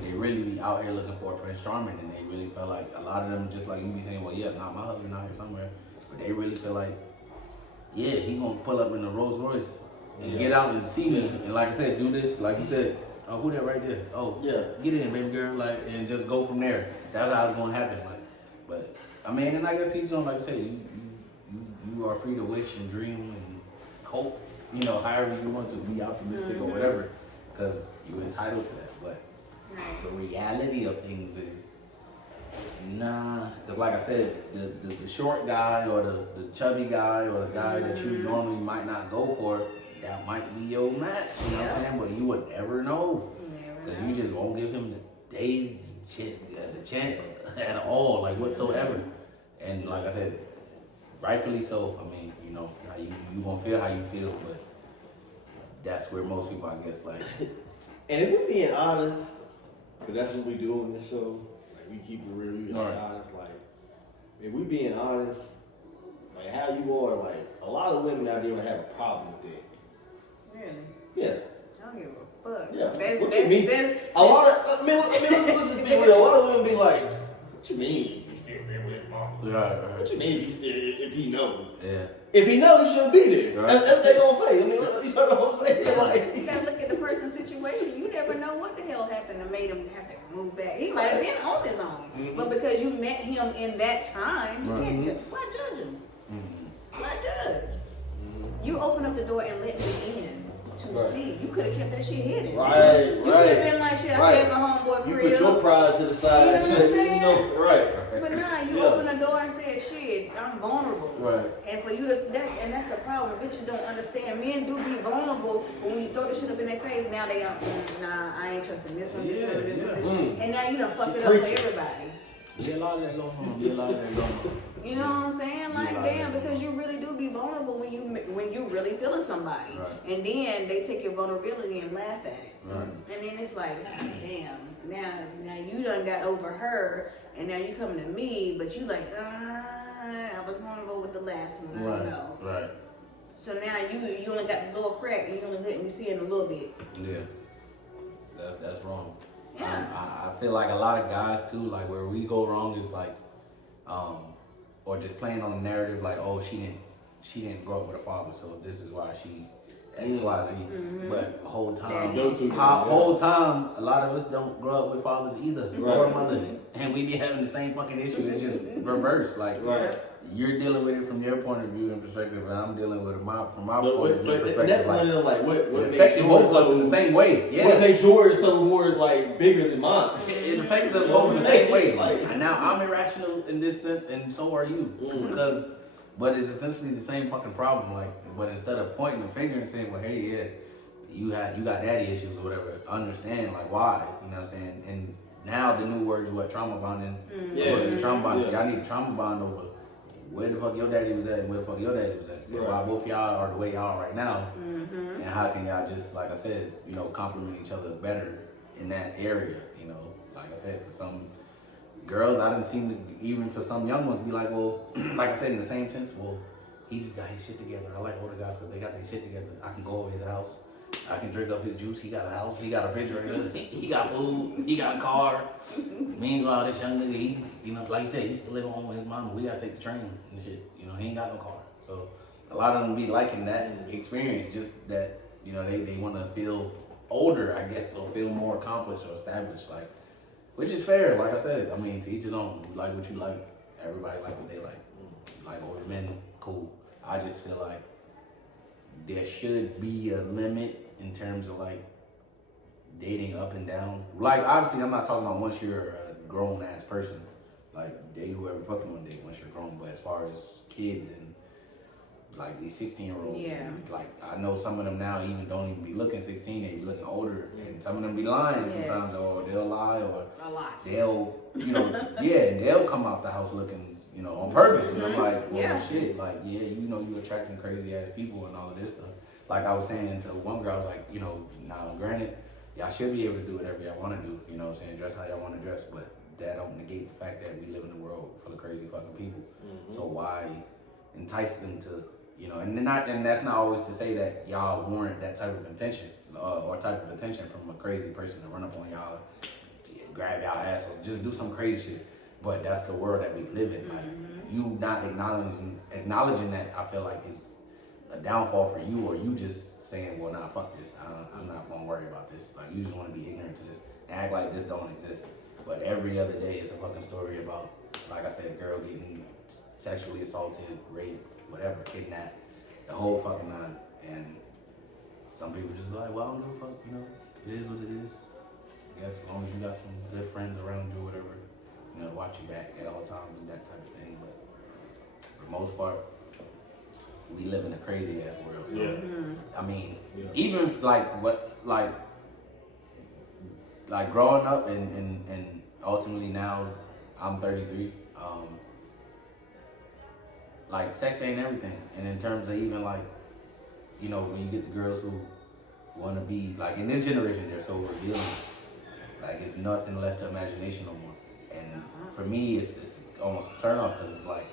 They really be out here looking for a Prince Charming, and they really feel like a lot of them, just like you be saying, well, yeah, not my husband out here somewhere, but they really feel like, yeah, he gonna pull up in a Rolls Royce and get out and see me, and like I said, do this, like you said, oh, who that right there? Oh, yeah, get in, baby girl, and just go from there. That's how it's gonna happen. But I mean, and I guess he's on, like I said, you are free to wish and dream and hope, however you want to be optimistic or whatever, because you're entitled to that. But the reality of things is, because like I said, the short guy or the chubby guy or the guy that you normally might not go for, that might be your match, you know what I'm saying? But you would never know, because you just won't give him the chance at all, whatsoever. And like I said, rightfully so. I mean, how you gonna feel how you feel, but that's where most people, I guess, And if we're being honest, because that's what we do on this show, we keep it real, we honest, if we being honest, how you are, a lot of women out there would have a problem with that. Really? Yeah. I don't give a fuck. Yeah. What you mean? A lot of, let's be real. A lot of women be like, what you mean he still there with his mom? Right. What you mean if he knows? Yeah. If he knows, he shouldn't be there. Right. That's what they gonna say. You know what I'm saying? You gotta look at the person's situation. You never know what the hell happened that made him have to move back. He might have been on his own, but because you met him in that time, you can't judge. Why judge him? Why judge? You open up the door and let me in to see. You could have kept that shit hidden. Right. You could have been like, shit, I stay at my homeboy crib. You put your pride to the side. You know what I'm saying? Right. But nah, you open the door and said, shit, I'm vulnerable. Right. And for you to, that's the problem. Bitches don't understand. Men do be vulnerable, but when you throw the shit up in their face, now they are, nah, I ain't trusting this one, this one, this one. And now you done fucked it up for everybody. Be a lot of that going on. You know what I'm saying? Damn, because you really do be vulnerable when you really feeling somebody, Right. and then they take your vulnerability and laugh at it, Right. and then it's like, ah, damn, now you done got over her, and now you coming to me, but you like, I was vulnerable with the last one, I don't know. Right. So now you only got the little crack, and you only let me see it a little bit. Yeah. That's wrong. Yeah. I feel like a lot of guys too, like where we go wrong is like, or just playing on the narrative like, oh, she didn't grow up with a father, so this is why she X, Y, Z. But whole time, a lot of us don't grow up with fathers either, or mothers, and we be having the same fucking issue. It's just reversed. Like you're dealing with it from your point of view and perspective, and I'm dealing with it from my point of view and perspective. That's like, one of them, like what it affected both of us in the same way. Yeah. What makes yours so more like bigger than mine? It affected us both in the same way. And now I'm irrational in this sense, and so are you. But it's essentially the same fucking problem. Like, but instead of pointing the finger and saying, well, hey, yeah, you got daddy issues or whatever, understand like why. You know what I'm saying? And now the new word is what, trauma bonding. Trauma bonding. So y'all need to trauma bond over where the fuck your daddy was at and where the fuck your daddy was at. Why both y'all are the way y'all are right now. And how can y'all just, like I said, complement each other better in that area, Like I said, for some girls, I didn't seem to, even for some young ones, be like, well, like I said, in the same sense, well, he just got his shit together. I like older guys because they got their shit together. I can go over his house. I can drink up his juice. He got a house. He got a refrigerator. He got food. He got a car. Meanwhile, this young nigga, he, like you said, he's still living home with his mama. We gotta take the train and shit. He ain't got no car. So a lot of them be liking that experience, just that, they want to feel older, I guess, or feel more accomplished or established, like, which is fair. Like I said, I mean, to each his own. You like what you like. Everybody like what they like. Like older men, cool. I just feel like there should be a limit in terms of like dating up and down. Like obviously, I'm not talking about once you're a grown ass person. Like date whoever fucking want to date once you're grown. But as far as kids and like these 16-year-olds, like I know some of them now even don't even be looking 16, they be looking older, and some of them be lying sometimes, or they'll lie, or a lot. They'll, they'll come out the house looking, on purpose, and I'm like, well, shit, like, you attracting crazy ass people and all of this stuff. Like I was saying to one girl, I was like, now granted, y'all should be able to do whatever y'all want to do, dress how y'all want to dress, but that don't negate the fact that we live in a world full of crazy fucking people. So why entice them to, and that's not always to say that y'all warrant that type of intention or type of attention from a crazy person to run up on y'all, grab y'all ass, or just do some crazy shit. But that's the world that we live in. Like you not acknowledging that, I feel like is a downfall for you, or you just saying, well, nah, fuck this. I'm not gonna worry about this. Like you just want to be ignorant to this and act like this don't exist. But every other day is a fucking story about, like I said, a girl getting sexually assaulted, raped, whatever, kidnapped, the whole fucking nine. And some people just be like, well, I don't give a fuck, it is what it is. I guess as long as you got some good friends around you or whatever, watch your back at all times and that type of thing. But for the most part, we live in a crazy ass world. So I mean, even like growing up and ultimately now I'm 33. Like sex ain't everything, and in terms of even like, when you get the girls who want to be like in this generation, they're so revealing. Like it's nothing left to imagination no more. And for me, it's almost a turn off because it's like,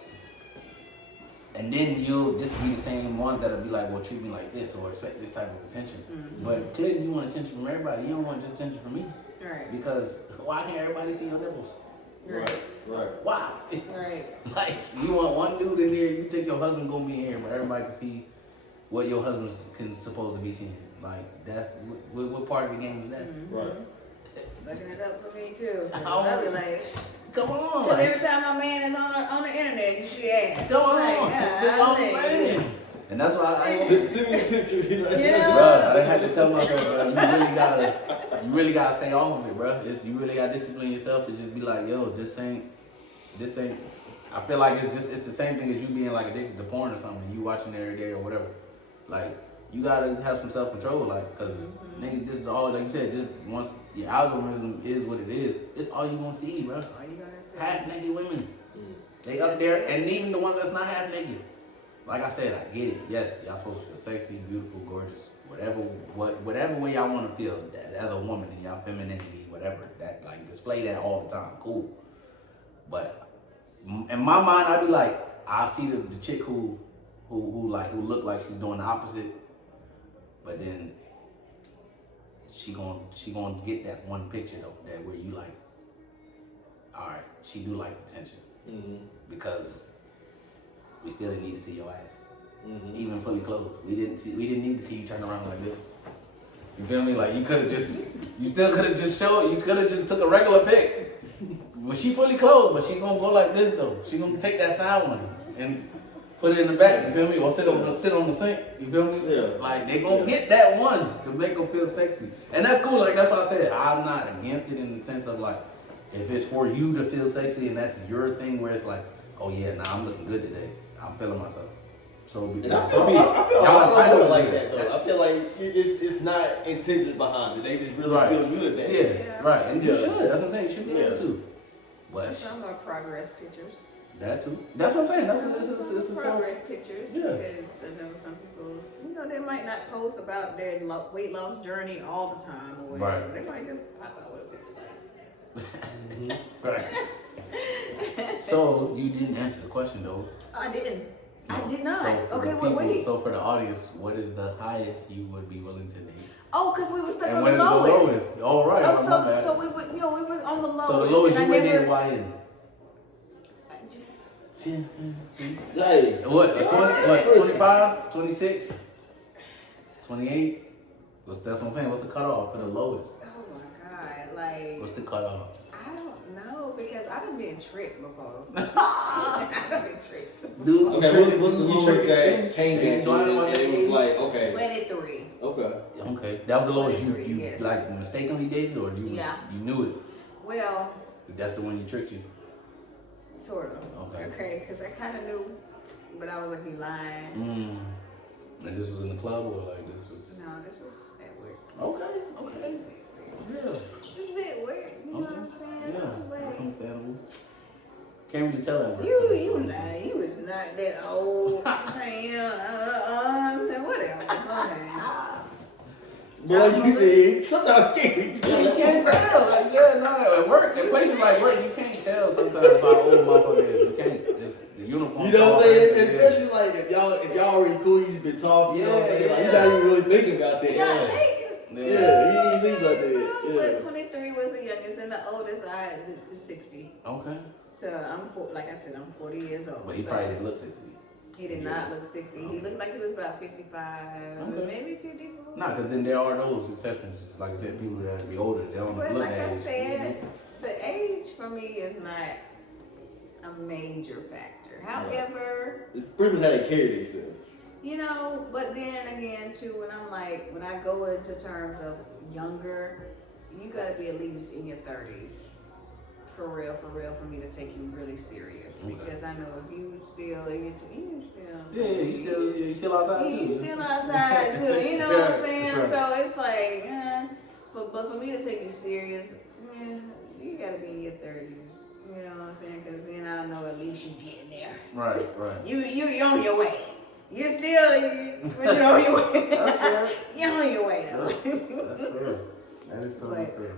and then you'll just be the same ones that'll be like, well, treat me like this or expect this type of attention. But clearly, you want attention from everybody. You don't want just attention from me. Right. Because why can't everybody see your nipples? Right. Why? Right. Like you want one dude in there, you think your husband gonna be in here, but everybody can see what your husband's supposed to be seeing. Like that's what part of the game is that? Right. Looking it up for me too. I be like, come on. Like, every time my man is on the internet, she asks. Come on. Like, That's all I'm saying. And that's why I send me a picture. Bro, I had to tell myself, bro, you really gotta stay off of it, bro. You really gotta discipline yourself to just be like, yo, this ain't. I feel like it's the same thing as you being like addicted to porn or something. You watching it every day or whatever. Like you gotta have some self control, like, cause nigga, this is all, like you said. Just once your algorithm is what it is, it's all you gonna see, bro. All you gonna see. Half naked women, they up there, and even the ones that's not half naked. like I said, I get it. Yes, y'all supposed to feel sexy, beautiful, gorgeous, whatever way y'all want to feel that as a woman in y'all femininity, whatever. That like display that all the time, cool. But in my mind, I'd be like, I see the chick who look like she's doing the opposite, but then she gonna get that one picture though, that where you like, all right, she do like attention, because we still didn't need to see your ass, even fully clothed. We didn't need to see you turn around like this. You feel me? Like you still could have just showed. You could have just took a regular pic. Well, she fully clothed, but she gonna go like this though. She gonna take that side one and put it in the back. You feel me? Or sit on the sink. You feel me? Yeah. Like they gonna get that one to make them feel sexy, and that's cool. Like that's why I said I'm not against it in the sense of like if it's for you to feel sexy and that's your thing where it's like, oh yeah, nah, I'm looking good today. I'm feeling myself. So And I feel I don't feel like that though. I feel like it's not intended behind it. They just really feel good at that. Yeah, right. And you should. That's what I'm saying. You should be able to. But some more progress pictures. That too. That's what I'm saying. It's a progress pictures. Yeah. Because I know some people, they might not post about their weight loss journey all the time or whatever. Right. They might just pop out with a picture like. Right. So you didn't answer the question though. I didn't. No. I did not. So Okay, people, wait. So for the audience, what is the highest you would be willing to date? Oh, because we were stuck And on what the is lowest. the lowest? All right. Oh, so we were, we were on the lowest. So the lowest and you I went never- in, why in? See? Hey, What? 25? 26? 28? That's what I'm saying. What's the cutoff for the lowest? Oh my God, like. What's the cutoff? I don't know because I done been tricked before. I done been tricked. Dudes, okay, what's the lowest that came at you and it was like, okay. 23. Okay. Okay. That was the lowest you 23, yes. like mistakenly dated or you knew it? Well, That's the one you tricked you? sort of. Okay. Okay, because I kind of knew, but I was like, you lying. And this was in the club or like this was? No, this was at work. Okay. Yeah. This is at work. You know what I'm saying? I was Yeah. like, That's understandable. Can't really tell that. you lie. You was not that old. Saying, whatever. Okay. Boy, you said sometimes you can't Yeah, you can't tell. Like, at work, in places like work, you can't tell sometimes how old motherfucker is. You can't just the uniform. You know what I'm saying? Yeah. Especially like if y'all already cool, you just been talking. You know what I'm saying? Like you're not even really thinking about that. Yeah, You didn't think about that. So, but 23 was the youngest, and the oldest I is 60. Okay. So like I said, I'm 40 years old. But he so probably didn't look 60. he did not look 60. He looked like he was about 55, Okay. maybe 54. Nah, because then there are those exceptions. Like I said, people that be older, they don't But look like that I age. said, the age for me is not a major factor. However, It's pretty much how they carry themselves. but then again too, when I go into terms of younger, you gotta be at least in your 30s. For real, for me to take you really serious. Okay. Because I know if you still, you You still outside too. you still outside too, you know what I'm saying? Right. So it's like, but for me to take you serious, you gotta be in your 30s. You know what I'm saying? Because then I know at least you getting there. Right. You on your way. You're still, but you're on your way. That's fair. You're on your way though. That's fair. That is totally But- fair.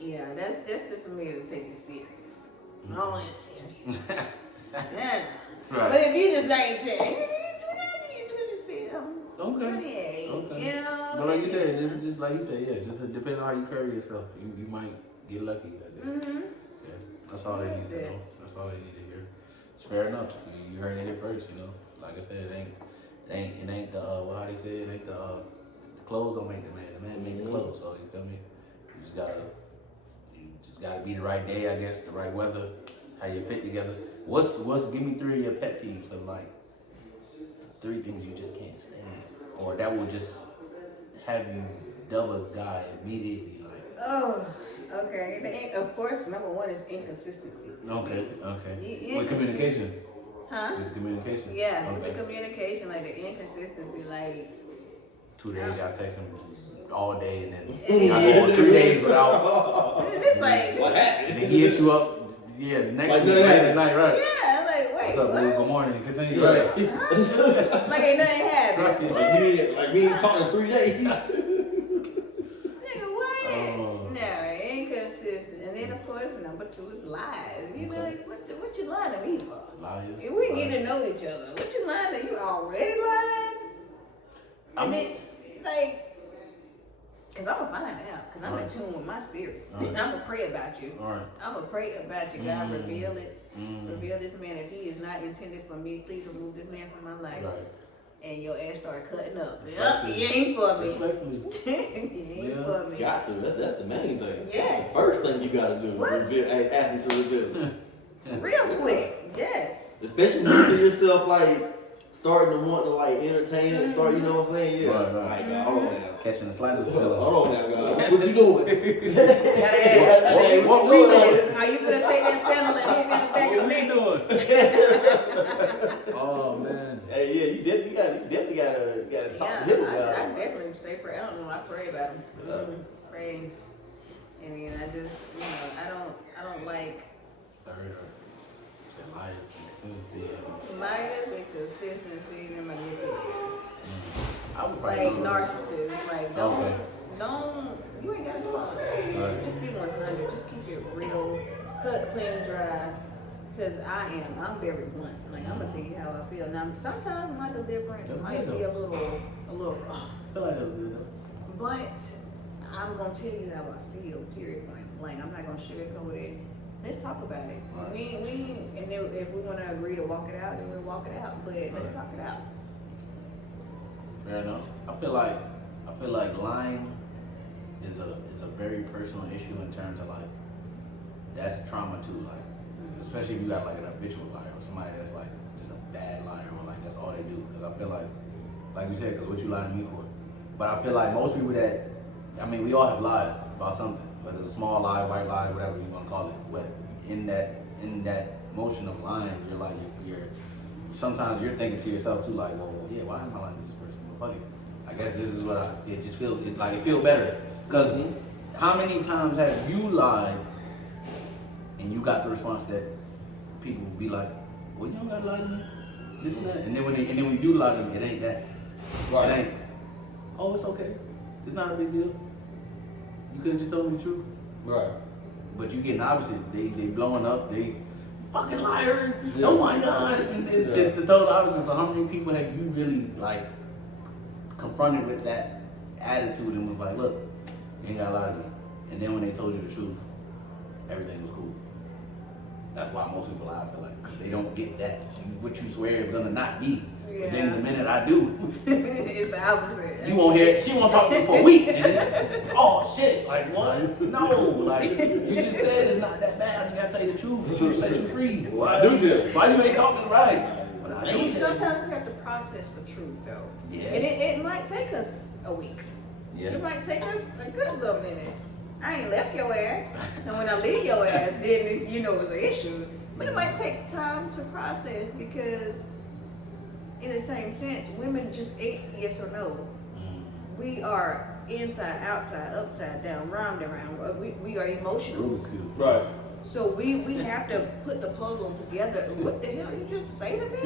Yeah, that's just it for me to take it serious. Only serious. Yeah. Right. But if you just ain't saying, you're 26, I'm Okay. 28, Okay. you know? But like you said, just like you said, yeah, just depending on how you carry yourself, you might get lucky that day. Mm-hmm. Yeah, that's all they need That's to it. know. That's all they need to hear. It's fair enough. You heard it here first, Like I said, it ain't the how they say it ain't the clothes don't make the man make the clothes. So you feel me? You just gotta be the right day, I guess, the right weather, how you fit together. Give me 3 of your pet peeves of like 3 things you just can't stand, or that will just have you dub a guy immediately. Like, Oh, okay. Of course, number one is inconsistency. okay. Yeah, With communication. Huh? With communication. Yeah, Okay. with the communication, like the inconsistency, like 2 days y'all texting all day, and then then- y'all go 3 days without. it's like, What happened? And then he hit you up. Yeah, the next Like week, that. late at night, right? yeah, like wait, What's up, what? dude? Good morning. Continue. Yeah. Right. Like ain't nothing happened. Right. Like we ain't talking in 3 days. Nigga, what? Oh. No, it ain't consistent. And then of course, number 2 is lies. You know, what you lying to me for? Liars. If we get to know each other, what you lying to? You already lying? And then, like, cause I'ma find out. Cause I'm in tune with my spirit. I'ma pray about you. All right. I'ma pray about you. God, reveal it. Reveal this man. If he is not intended for me, please remove this man from my life. Right. And your ass start cutting up. Yep, he ain't for me. Respectfully. He ain't for me. Got to. That's the main thing. Yes. The first thing you gotta do What? is ask me to reveal it. Real quick. Yes. Especially when you see yourself like starting to want to like entertain and start, you know what I'm saying? Yeah. Right. Like, hold on now. Catching the slightest Hold feelings. on now, guys. What you doing? Gotta ask. What we doing? doing? How you gonna take that sandal and hit me in the back of the neck? Oh man. Hey, yeah, you definitely gotta talk to him Yeah, about I it. definitely say pray. I don't know. I pray about him. Pray. And then I just, I don't like Third or liars and consistency. liars and consistency and manipulators. I would probably Like do those. narcissists. Like don't, you ain't gotta do all that. Right. Just be 100. Just keep it real, cut, clean, dry. Cause I'm very blunt. Like I'm gonna tell you how I feel. Now sometimes my deliverance That's might good, be a though. little rough. I feel like that's good though. But I'm gonna tell you how I feel, period, point blank. I'm not gonna sugarcoat it. Let's talk about it. Right. And then if we wanna agree to walk it out, then we'll walk it out. But let's talk it out. Fair enough. I feel like lying is a very personal issue in terms of like that's trauma too. Like especially if you got like an habitual liar or somebody that's like just a bad liar or like that's all they do. Because I feel like you said, because what you lied to me for. But I feel like most people we all have lied about something, whether it's a small lie, white lie, whatever you want to call it. But in that motion of lying, you're sometimes you're thinking to yourself too, like, well, yeah, why am I lying to this person? Well, fuck it. I guess this is what it feel better. Because how many times have you lied and you got the response that people will be like, well, you don't gotta lie to me, this and that. And then when you do lie to them, it ain't that. Right. It ain't, oh, it's okay. It's not a big deal. You could've just told me the truth. Right. But you getting opposite. They blowing up. They fucking liar. Yeah. Oh my God. And it's the total opposite. So how many people have you really like confronted with that attitude and was like, look, you ain't gotta lie to me. And then when they told you the truth, everything was cool. That's why most people lie, I feel like. 'Cause they don't get that what you swear is gonna not be. But then the minute I do, It's the opposite. you won't hear it. She won't talk to me for a week. And then, oh shit, like what? No, like you just said it's not that bad. I just gotta tell you the truth. The truth set you free. Well, I do tell you. Why you ain't talking right? But I do tell you. Sometimes we have to process the truth, though. Yeah. And it might take us a week. Yeah. It might take us a good little minute. I ain't left your ass. And when I leave your ass, then it's an issue. But it might take time to process because, in the same sense, women just ain't yes or no. We are inside, outside, upside down, round and round. We are emotional. Right. So we have to put the puzzle together. What the hell you just say to me?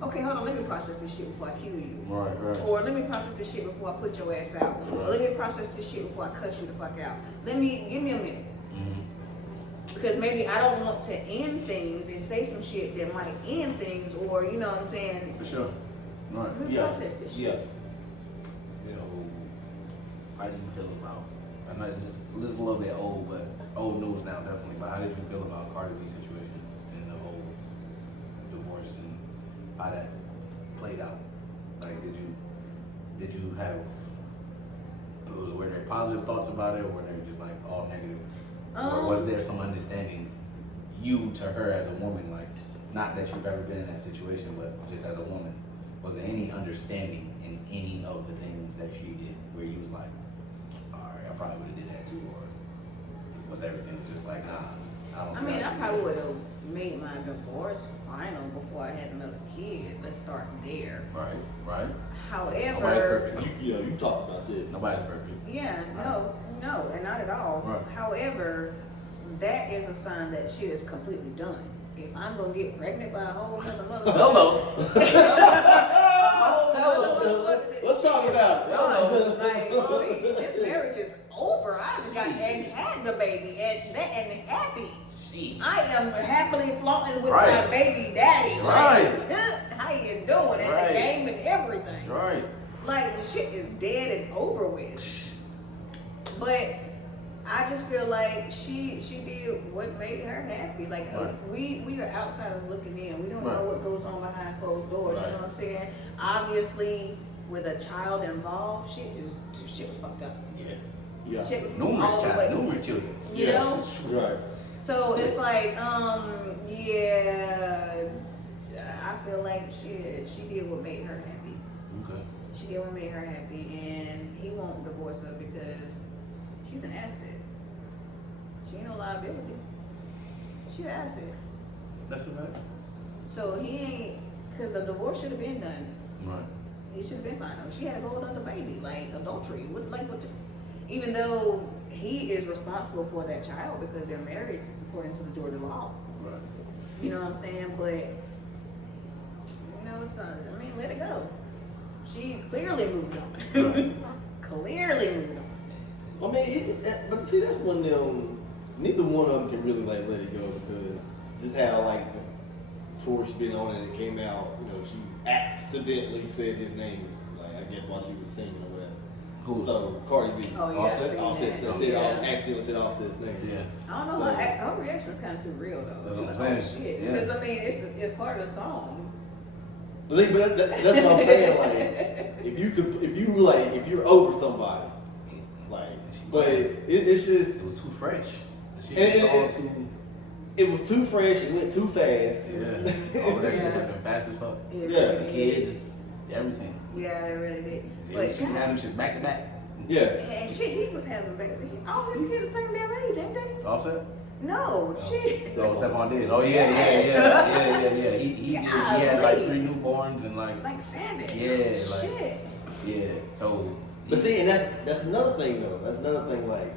Okay, hold on. Let me process this shit before I kill you. Right. Or let me process this shit before I put your ass out. Or let me process this shit before I cuss you the fuck out. Give me a minute. Because maybe I don't want to end things and say some shit that might end things, or you know what I'm saying? For sure. Right. Let me process this shit. Yeah. So, how do you feel about? I know this is a little bit old, but old news now definitely. But how did you feel about Cardi B situation and the whole divorce and how that played out? Like, did you have? Were there positive thoughts about it, or were there just like all negative? Or was there some understanding you to her as a woman? Like, not that you've ever been in that situation, but just as a woman, was there any understanding in any of the things that she did where you was like, all right, I probably would have did that too, or was everything just like, nah, I don't. I mean, I probably would have made my divorce final before I had another kid. Let's start there. Right. Nobody's However, perfect. You talked about this. Nobody's perfect. yeah, no, and not at all. Right. However, that is a sign that shit is completely done. if I'm gonna get pregnant by a whole nother mother, Hello. Let's talk about it. like, this marriage is over. I just got and had the baby and happy. I am happily flaunting with my baby daddy. Like, how you doing? And the game and everything. Right. Like, the shit is dead and over with. But I just feel like she did what made her happy. Like, we are outsiders looking in. We don't know what goes on behind closed doors. You know what I'm saying? Obviously, with a child involved, shit was fucked up. Yeah. Shit was Numerous children. You know? Right. So it's like, yeah, I feel like she did what made her happy. Okay. She did what made her happy, and he won't divorce her because she's an asset. She ain't no liability. She an asset. That's about it. So he ain't, because the divorce should have been done. Right. He should have been fine. She had a whole other baby, like adultery. Even though he is responsible for that child because they're married according to the Georgia law. Right. You know what I'm saying? But, you know, son, I mean, let it go. She clearly moved on. Right. Clearly moved on. I mean, but see, that's one of them. Neither one of them can really like let it go because just how like the tour she been on and it came out. You know, she accidentally said his name. Like I guess while she was singing or whatever. Who? So Cardi B. Oh, yeah, Offset accidentally said Offset's name. Yeah. I don't know, her reaction was kind of too real, though. That's what I'm Like, saying. oh, shit. Yeah. Because, I mean, it's part of the song. But that's what I'm saying. Like, if you're over somebody, like, but it's just It was too fresh. it was too fresh. It went too fast. Yeah. All that shit was fast as fuck. Yeah. The kids, everything. Yeah, it really did. Yeah, But she was having shit back to back. Yeah. and shit, he was having baby. All his kids the same damn age, ain't they? Offset? No, shit. Oh, Stephon Diggs. Oh yeah. He had like 3 newborns and like Savage. Yeah, like- shit. yeah. So. But see, and that's another thing though. That's another thing. Like,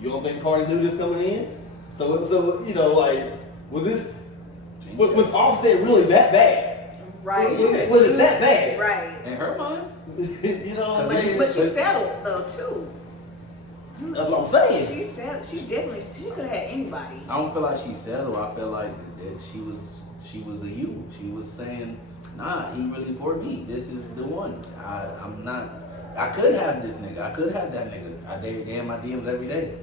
you don't think Cardi knew this coming in? So you know, like, was Offset really that bad? Right. Was it that bad? Right. In her mind. You know what I'm saying? But she settled though too. That's what I'm saying. She said she could have had anybody. I don't feel like she settled. I feel like that she was a you. She was saying, nah, he really for me. This is the one. I'm not. I could have this nigga. I could have that nigga. I date in my DMs every day.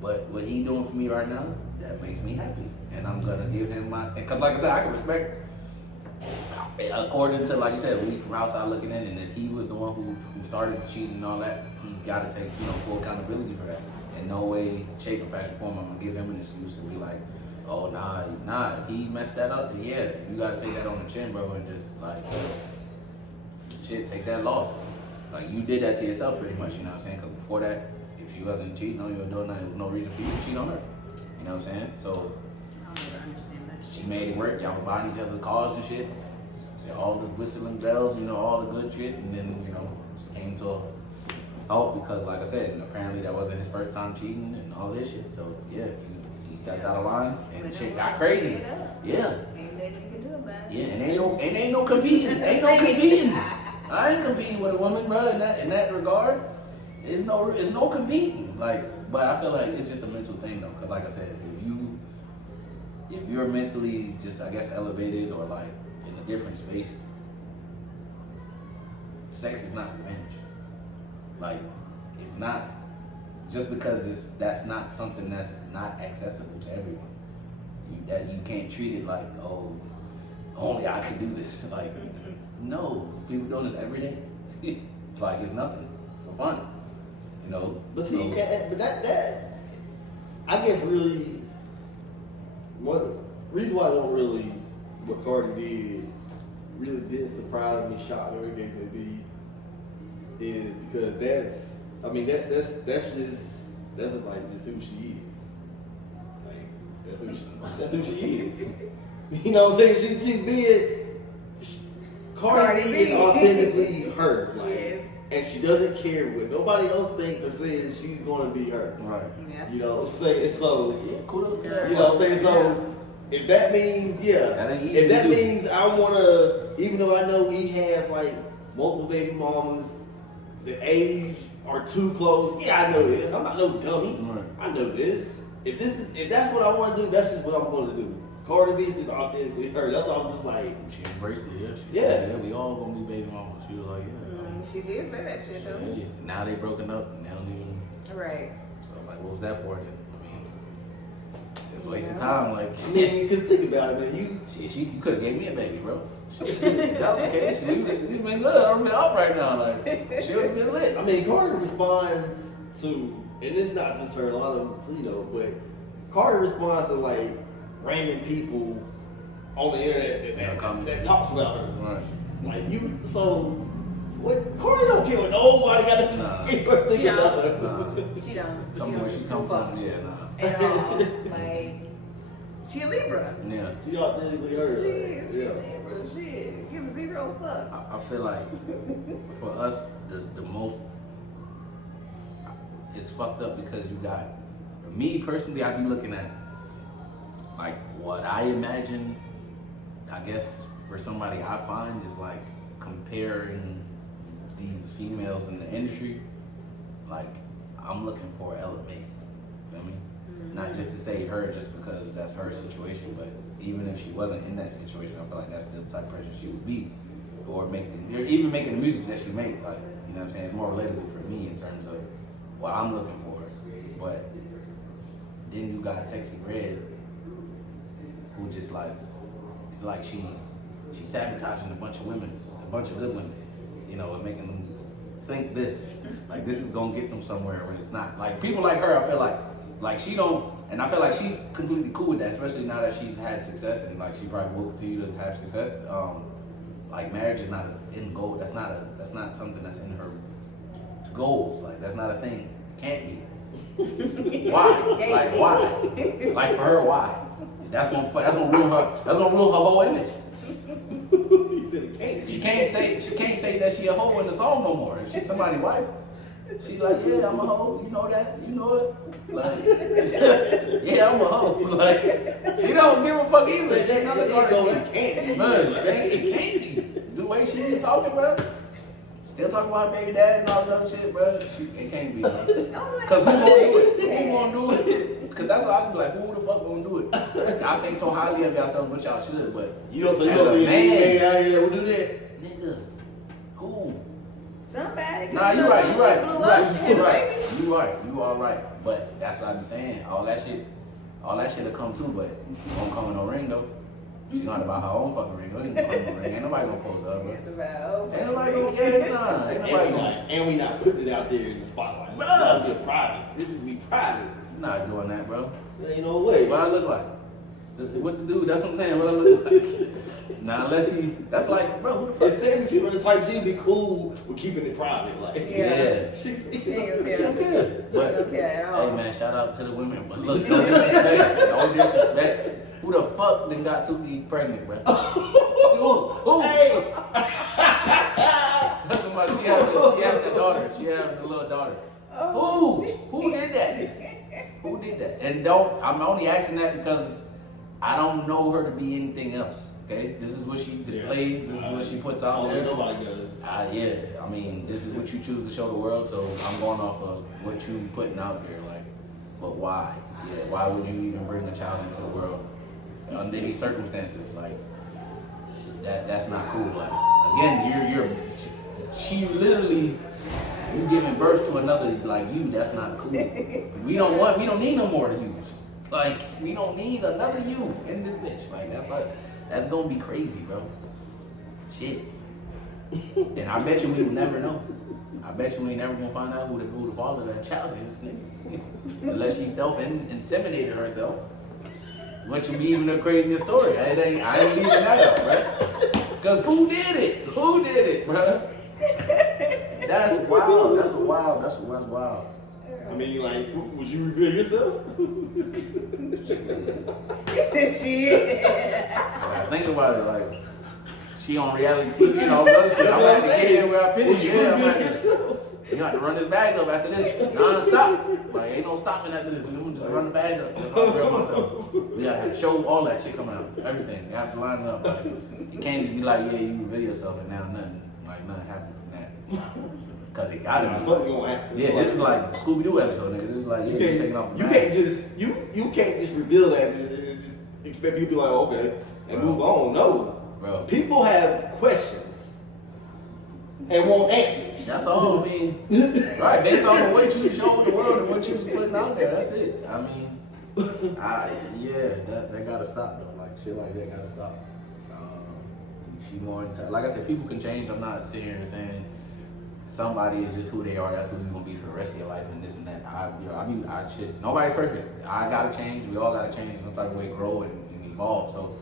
But what he doing for me right now, that makes me happy. And I'm gonna give him my. Because like I said, I can respect. According to, like you said, we from outside looking in, and if he was the one who started cheating and all that, he got to take full accountability for that. In no way, shape, or fashion, form, I'm gonna give him an excuse and be like, oh nah, if he messed that up, then yeah, you gotta take that on the chin, bro, and just like, shit, take that loss. Like you did that to yourself, pretty much. You know what I'm saying? Because before that, if she wasn't cheating on you or doing nothing, there was no reason for you to cheat on her. You know what I'm saying? So. I don't ever understand that shit. She made it work. Y'all were buying each other cars and shit. All the whistling bells, all the good shit. And then, just came to a halt because, like I said, apparently that wasn't his first time cheating and all this shit. So, yeah, he stepped out of line and shit got crazy. Yeah. Ain't nothing you can do about it. Yeah, and ain't no competing. Ain't no competing. I ain't competing with a woman, bro, in that regard. It's no competing. Like, but I feel like it's just a mental thing, though. Because, like I said, if you're mentally just, I guess, elevated or like in a different space, sex is not revenge. Like, it's not just because that's not something that's not accessible to everyone. You can't treat it like, oh, only I can do this. Like, no, people doing this every day. It's like it's nothing for fun, But see, but that I guess really. One reason why I don't really what Cardi did really didn't surprise me, shock me, whatever the case may be, is because that's just like just who she is. Like that's who she is. You know what I'm saying? She's being Cardi B is authentically her. Like, Yes. and she doesn't care what nobody else thinks or says. She's gonna be her. right? Yeah. You know what I'm saying? So Yeah, kudos to that. you know what I'm saying? So if that means, yeah, That ain't easy if that to do. means I wanna, even though I know he has like multiple baby mamas, the age are too close. Yeah, I know this. I'm not no dummy. Right. I know this. If that's what I want to do, that's just what I'm going to do. Cardi B just authentically her. That's why I'm just like, She embraced it, yeah. She Yeah. said, yeah, we all gonna be baby mamas. She was like, yeah. She did say that shit though. Yeah. Now they broken up and they don't even. Right. So I was like, what was that for then? I mean, it's a waste of Yeah. time. Like, I mean, because think about it, man. you could have gave me a baby, bro. If that was the case, we'd been good. I'd been up right now. Like, she would have been lit. I mean, Cardi responds to, and it's not just her, a lot of, but Cardi responds to like random people on the internet that talks about her. Right. Like so what? Cardi don't care what nobody got to say or think She don't. about her. She don't. Somewhere she don't come give from. two fucks Yeah, nah. at all. Like, she a Libra. Yeah. She authentically her. She is. She Yeah. a Libra. Shit. Give 0 fucks. I feel like for us, the most it's fucked up because you got, for me personally, I be looking at like what I imagine, I guess for somebody I find is like comparing these females in the industry, like I'm looking for Ella May, feel me? Not just to say her just because that's her situation, but even if she wasn't in that situation, I feel like that's the type of person she would be. Or even making the music that she make, like, you know what I'm saying? It's more relatable for me in terms of what I'm looking for. But then you got Sexy Red, who just like, it's like she sabotaging a bunch of women, a bunch of good women, you know, and making them think this, like this is gonna get them somewhere when it's not. Like people like her, I feel like she don't, and I feel like she completely cool with that, especially now that she's had success and like she probably will continue to have success. Like marriage is not an end goal. That's not something that's in her goals. Like that's not a thing. Can't be. Why? Like why? Like for her, why? That's gonna ruin her whole image. He said it can't. She can't say that she a hoe in the song no more. If she's somebody's wife, she like, yeah, I'm a hoe. You know that? You know it? Like, yeah, I'm a hoe. Like, she don't give a fuck either. She ain't nothing It can't be. Man, it can't be. The way she be talking, bro. Still talking about her baby dad and all this other shit, bro. It can't be, bro. Cause who gonna do it? Who gonna do it? Cause that's why I be like, who the fuck gonna do it? Y'all think so highly of yourselves, which y'all should, but You don't as a think man, man out here that would do that? nigga, who? Somebody. Nah, you right. You are right. But that's what I be saying. All that shit'll come too, but it won't come in no ring though. She gonna have to buy her own fucking ring. Ain't nobody gonna post up, bro. Ain't nobody gonna get it done. Ain't nobody gonna. And we not putting it out there in the spotlight. Bruh. This is be private. This is be private. Not doing that, bro. There ain't no way. What I look like? What to do? That's what I'm saying. What I look like? Nah, unless that's like, bro, who the fuck? It says she the type she'd be cool with keeping it private. Like, Yeah. she She ain't She gonna don't care. care. But don't care at all. hey, man, shout out to the women. But look, no disrespect. No disrespect. Who the fuck then got Suki pregnant, bro? Who? Hey! Talking about she had the daughter. She had the little daughter. Who did that? Who did that? And I'm only asking that because I don't know her to be anything else. Okay, this is what she displays. This is what she puts out there. Nobody does. Yeah, I mean, this is what you choose to show the world. So I'm going off of what you putting out there. Like, but why? Yeah, why would you even bring a child into the world under these circumstances? Like, that's not cool. Like, again, she literally. You giving birth to another like you, that's not cool. We don't need no more of yous. Like, we don't need another you in this bitch. Like, that's gonna be crazy, bro. Shit. And I bet you we will never know. I bet you we ain't never gonna find out who the father of that child is, nigga. Unless she self-inseminated herself. Which would be even a crazier story. I ain't leaving that out, bro. Cause who did it? Who did it, bro? That's wild. That's wild. I mean, like, would you reveal yourself? Shit. Like, think about it, like, she on reality TV and all that shit. I'm like, yeah, where I finish. Would you Yeah, I'm reveal like, yourself? You got to run this bag up after this, non-stop. Like, ain't no stopping after this. We're gonna just run the bag up. If I grill myself, we gotta have show all that shit coming out, everything. You have to line it up. Like, you can't just be like, yeah, you reveal yourself and now nothing happened from that. Cause it gotta be. Something gonna happen. Yeah, this is like Scooby-Doo episode, nigga. This is like, yeah, you're taking off the you mask. you can't just reveal that and just expect people to be like, okay, and move on. No. Bro. People have questions and want answers. That's all. I mean, right? Based on what you showed the world and what you was putting out there, that's it. I mean, that gotta stop though. Like shit like that gotta stop. She more like I said, people can change. I'm not sitting here saying somebody is just who they are. That's who you're gonna be for the rest of your life and this and that. I shit. Nobody's perfect. I gotta change. We all gotta change in some type of way, grow and evolve. So.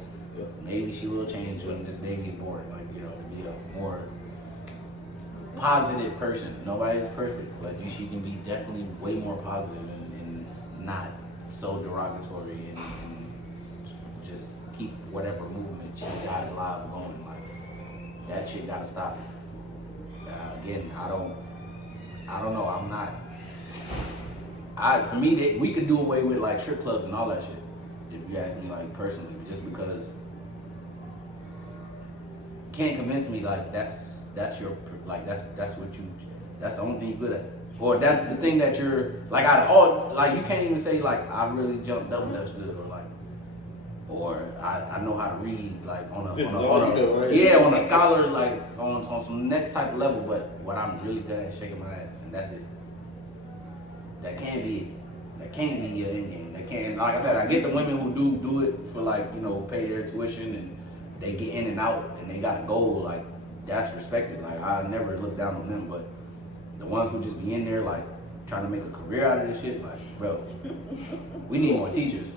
Maybe she will change when this baby's born, like, you know, to be a more positive person. Nobody's perfect, but she can be definitely way more positive and not so derogatory and just keep whatever movement she got alive going. Like, that shit gotta stop. Again, I don't know, I'm not, for me, we could do away with like strip clubs and all that shit. If you ask me, like, personally, just because you can't convince me like that's your like that's the only thing you're good at, or that's the thing that you're like like you can't even say like I really jumped double dutch good, or I know how to read like on a scholar like on some next type of level, but what I'm really good at is shaking my ass, and that's it. That can't be it. That can't be your end game. They can't, like I said, I get the women who do it for like, you know, pay their tuition and they get in and out and they got a goal, like that's respected. Like I never look down on them, but the ones who just be in there like trying to make a career out of this shit, like bro, we need more teachers.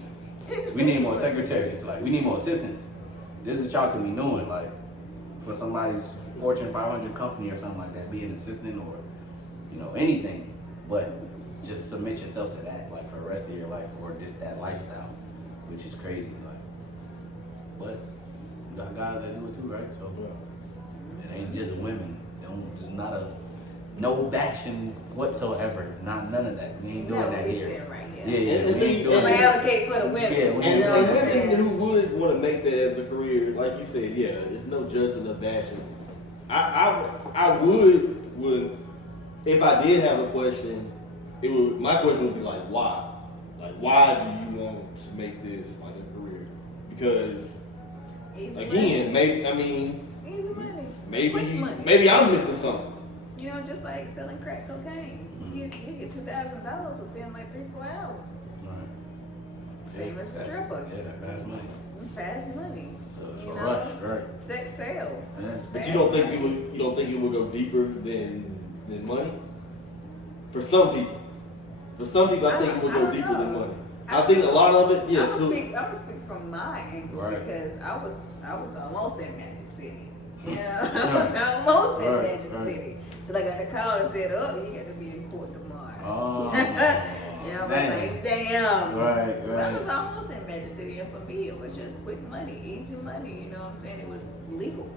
We need more secretaries. Like we need more assistants. This is what y'all can be doing, like for somebody's Fortune 500 company or something like that, be an assistant or, you know, anything, but just submit yourself to that, like for the rest of your life, or just that lifestyle, which is crazy. Like, but you got guys that do it too, right? So it ain't just the women. There's not no bashing whatsoever. None of that. We ain't doing that here. Right here. And we ain't doing We advocate for the women. Yeah, and women who would want to make that as a career, like you said, yeah, it's no judgment of bashing. I would if I did have a question. My question would be like, why? Like, why do you want to make this like a career? Because, again, maybe easy money. Maybe I'm missing something. You know, just like selling crack cocaine. You get $2,000 within like 3-4 hours. Right. Same as a stripper. Yeah, that fast money. Fast money. So it's you a know? rush, right? Sex sales. Yes. But you don't think it would go deeper than money? For some people, I think it would go deeper than money. I think a lot of it, yeah. I'm gonna speak from my angle, right? Because I was almost in Magic City. You know, I was almost in Magic City. So like I got the call and said, "Oh, you got to be in court tomorrow." Oh. You know, I was like, "Damn." Right. But I was almost in Magic City, and for me, it was just quick money, easy money. You know what I'm saying? It was legal,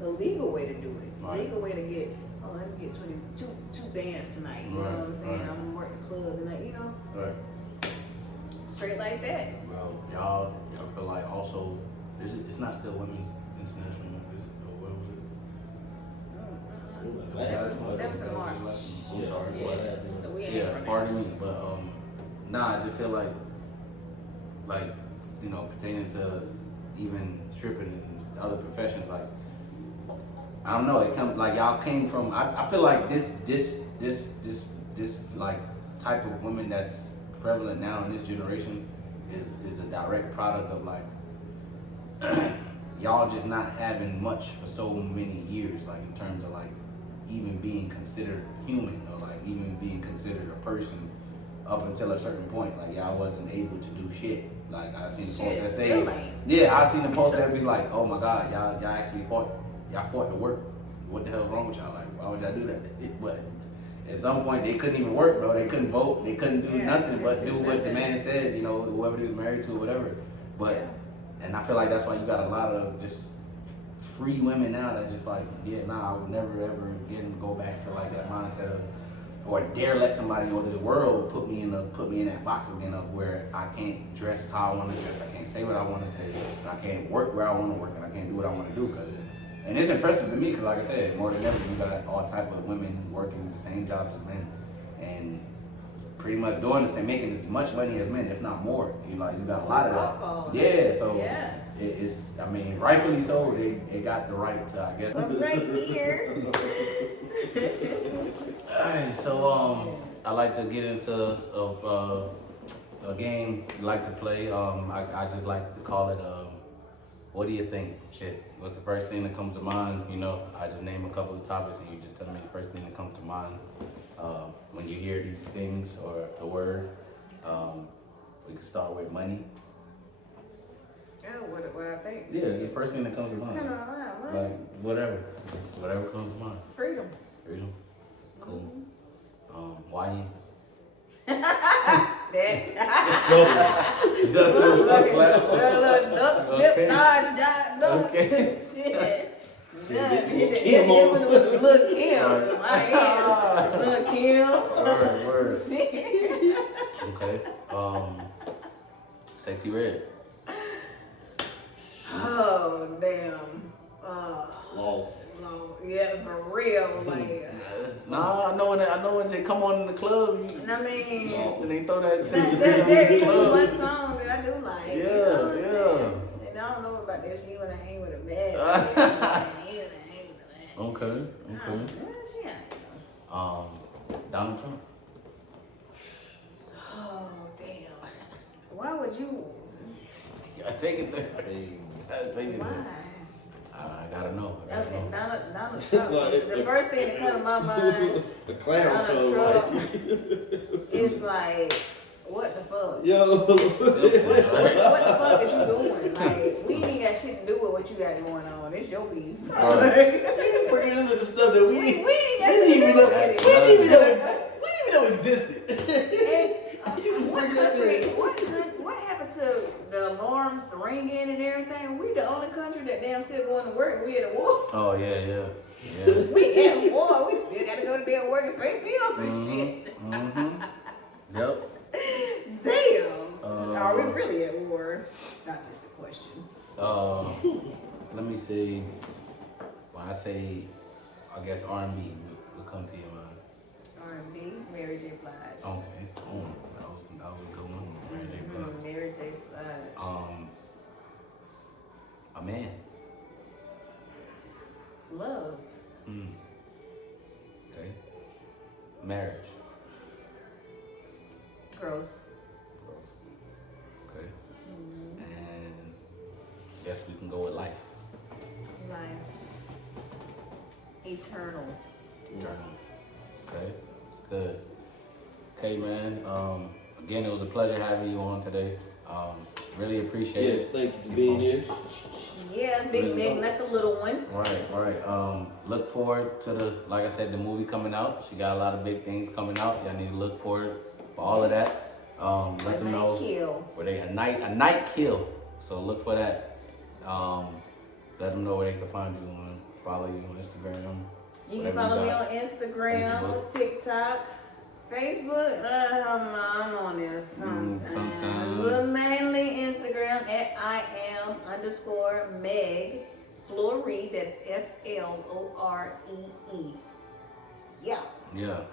the legal way to do it, legal way to get. Oh, let me get 22 bands tonight. You know what I'm saying? I'm working club tonight. You know. Right. Straight like that. Well, y'all feel like also, it's not still Women's International, is it? Or what was it? That was in March. I'm sorry. Yeah. So we ain't running. Pardon me, but I just feel like you know, pertaining to even stripping and other professions, like I don't know, it comes like y'all came from. I feel like this like type of women that's prevalent now in this generation is a direct product of like y'all just not having much for so many years, like in terms of like even being considered human or like even being considered a person up until a certain point. Like y'all wasn't able to do shit. Like I seen the post that say, I seen the post that be like, oh my god, y'all actually fought to work. What the hell wrong with y'all? Like why would y'all do that? But at some point they couldn't even work, bro. They couldn't vote. They couldn't do nothing but do what the man said. You know, whoever they was married to or whatever. But and I feel like that's why you got a lot of just free women now that just like, I would never ever again go back to like that mindset of or dare let somebody or this world put me in that box again of where I can't dress how I want to dress, I can't say what I want to say, I can't work where I want to work, and I can't do what I want to do. And it's impressive to me because, like I said, more than ever, you got all type of women working the same jobs as men, and pretty much doing the same, making as much money as men, if not more. You got a lot of that. Yeah, so it's, I mean, rightfully so. They got the right to, I guess. Right here. Alright, so I like to get into a game you like to play. I just like to call it what do you think? Shit. What's the first thing that comes to mind? You know, I just name a couple of topics and you just tell me the first thing that comes to mind. When you hear these things or the word, we can start with money. Yeah, what I think. Yeah, the first thing that comes to mind. Like whatever, just whatever comes to mind. Freedom. Cool. YNs. Just Dip, dodge, duck. Okay. Shit. Look Kim. Look Kim. Word. Okay. Sexy red. Oh damn. Lost. No, yeah, for real, like. Nah, I know when they come on in the club. I mean, and they throw that. there is one song that I do like. Yeah, you know what I'm saying? yeah. And I don't know about this. You wanna hang with a bad. Okay. She ain't. Donald Trump. Oh damn. Why would you? I take it there. I take it Why? there. I gotta know. Okay, Donald Trump. The first thing that comes to my mind, The clown show. Donald Trump, is like, what the fuck? Yo. What the fuck is you doing? Like, we ain't got shit to do with what you got going on. It's your beef. Bringing us into stuff that we ain't got shit to do with it. We didn't even know existed. What happened to the alarms ringing and everything? We the only country that damn still going to work. We at a war. Oh yeah. We at a war. We still gotta go to damn work and pay bills and shit. Yep. Damn. Are we really at war? Not just a question. Let me see. When I say, I guess R&B will come to your mind. R&B, Mary J. Blige. Okay. That was a good one. Mary J. Blige. Mary J. Blige. A man. Love. Okay. Marriage. Growth. Okay. And guess we can go with life. Life. Eternal. Okay. It's good. Okay, man. Again, it was a pleasure having you on today. Really appreciate it. Yes, thank you for being here. Yeah, big Meg, not the little one. Right. Look forward to like I said, the movie coming out. She got a lot of big things coming out. Y'all need to look forward for all of that. Let them know where they a night kill. So look for that. Let them know where they can find you on. Follow you on Instagram. You can follow me on Instagram, Facebook. TikTok, Facebook. I'm on there sometimes. But mainly Instagram at @I am_Meg Floree. That's FLOREE. Yeah. Yeah.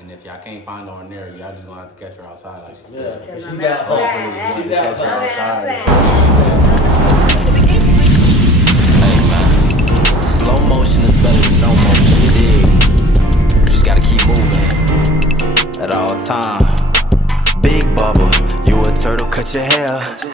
And if y'all can't find her on there, y'all just gonna have to catch her outside, like she said. Because She's I'm outside. She's outside. Hey man, slow motion is better than no motion, you dig? Just gotta keep moving at all time. Big bubble, you a turtle, cut your hair.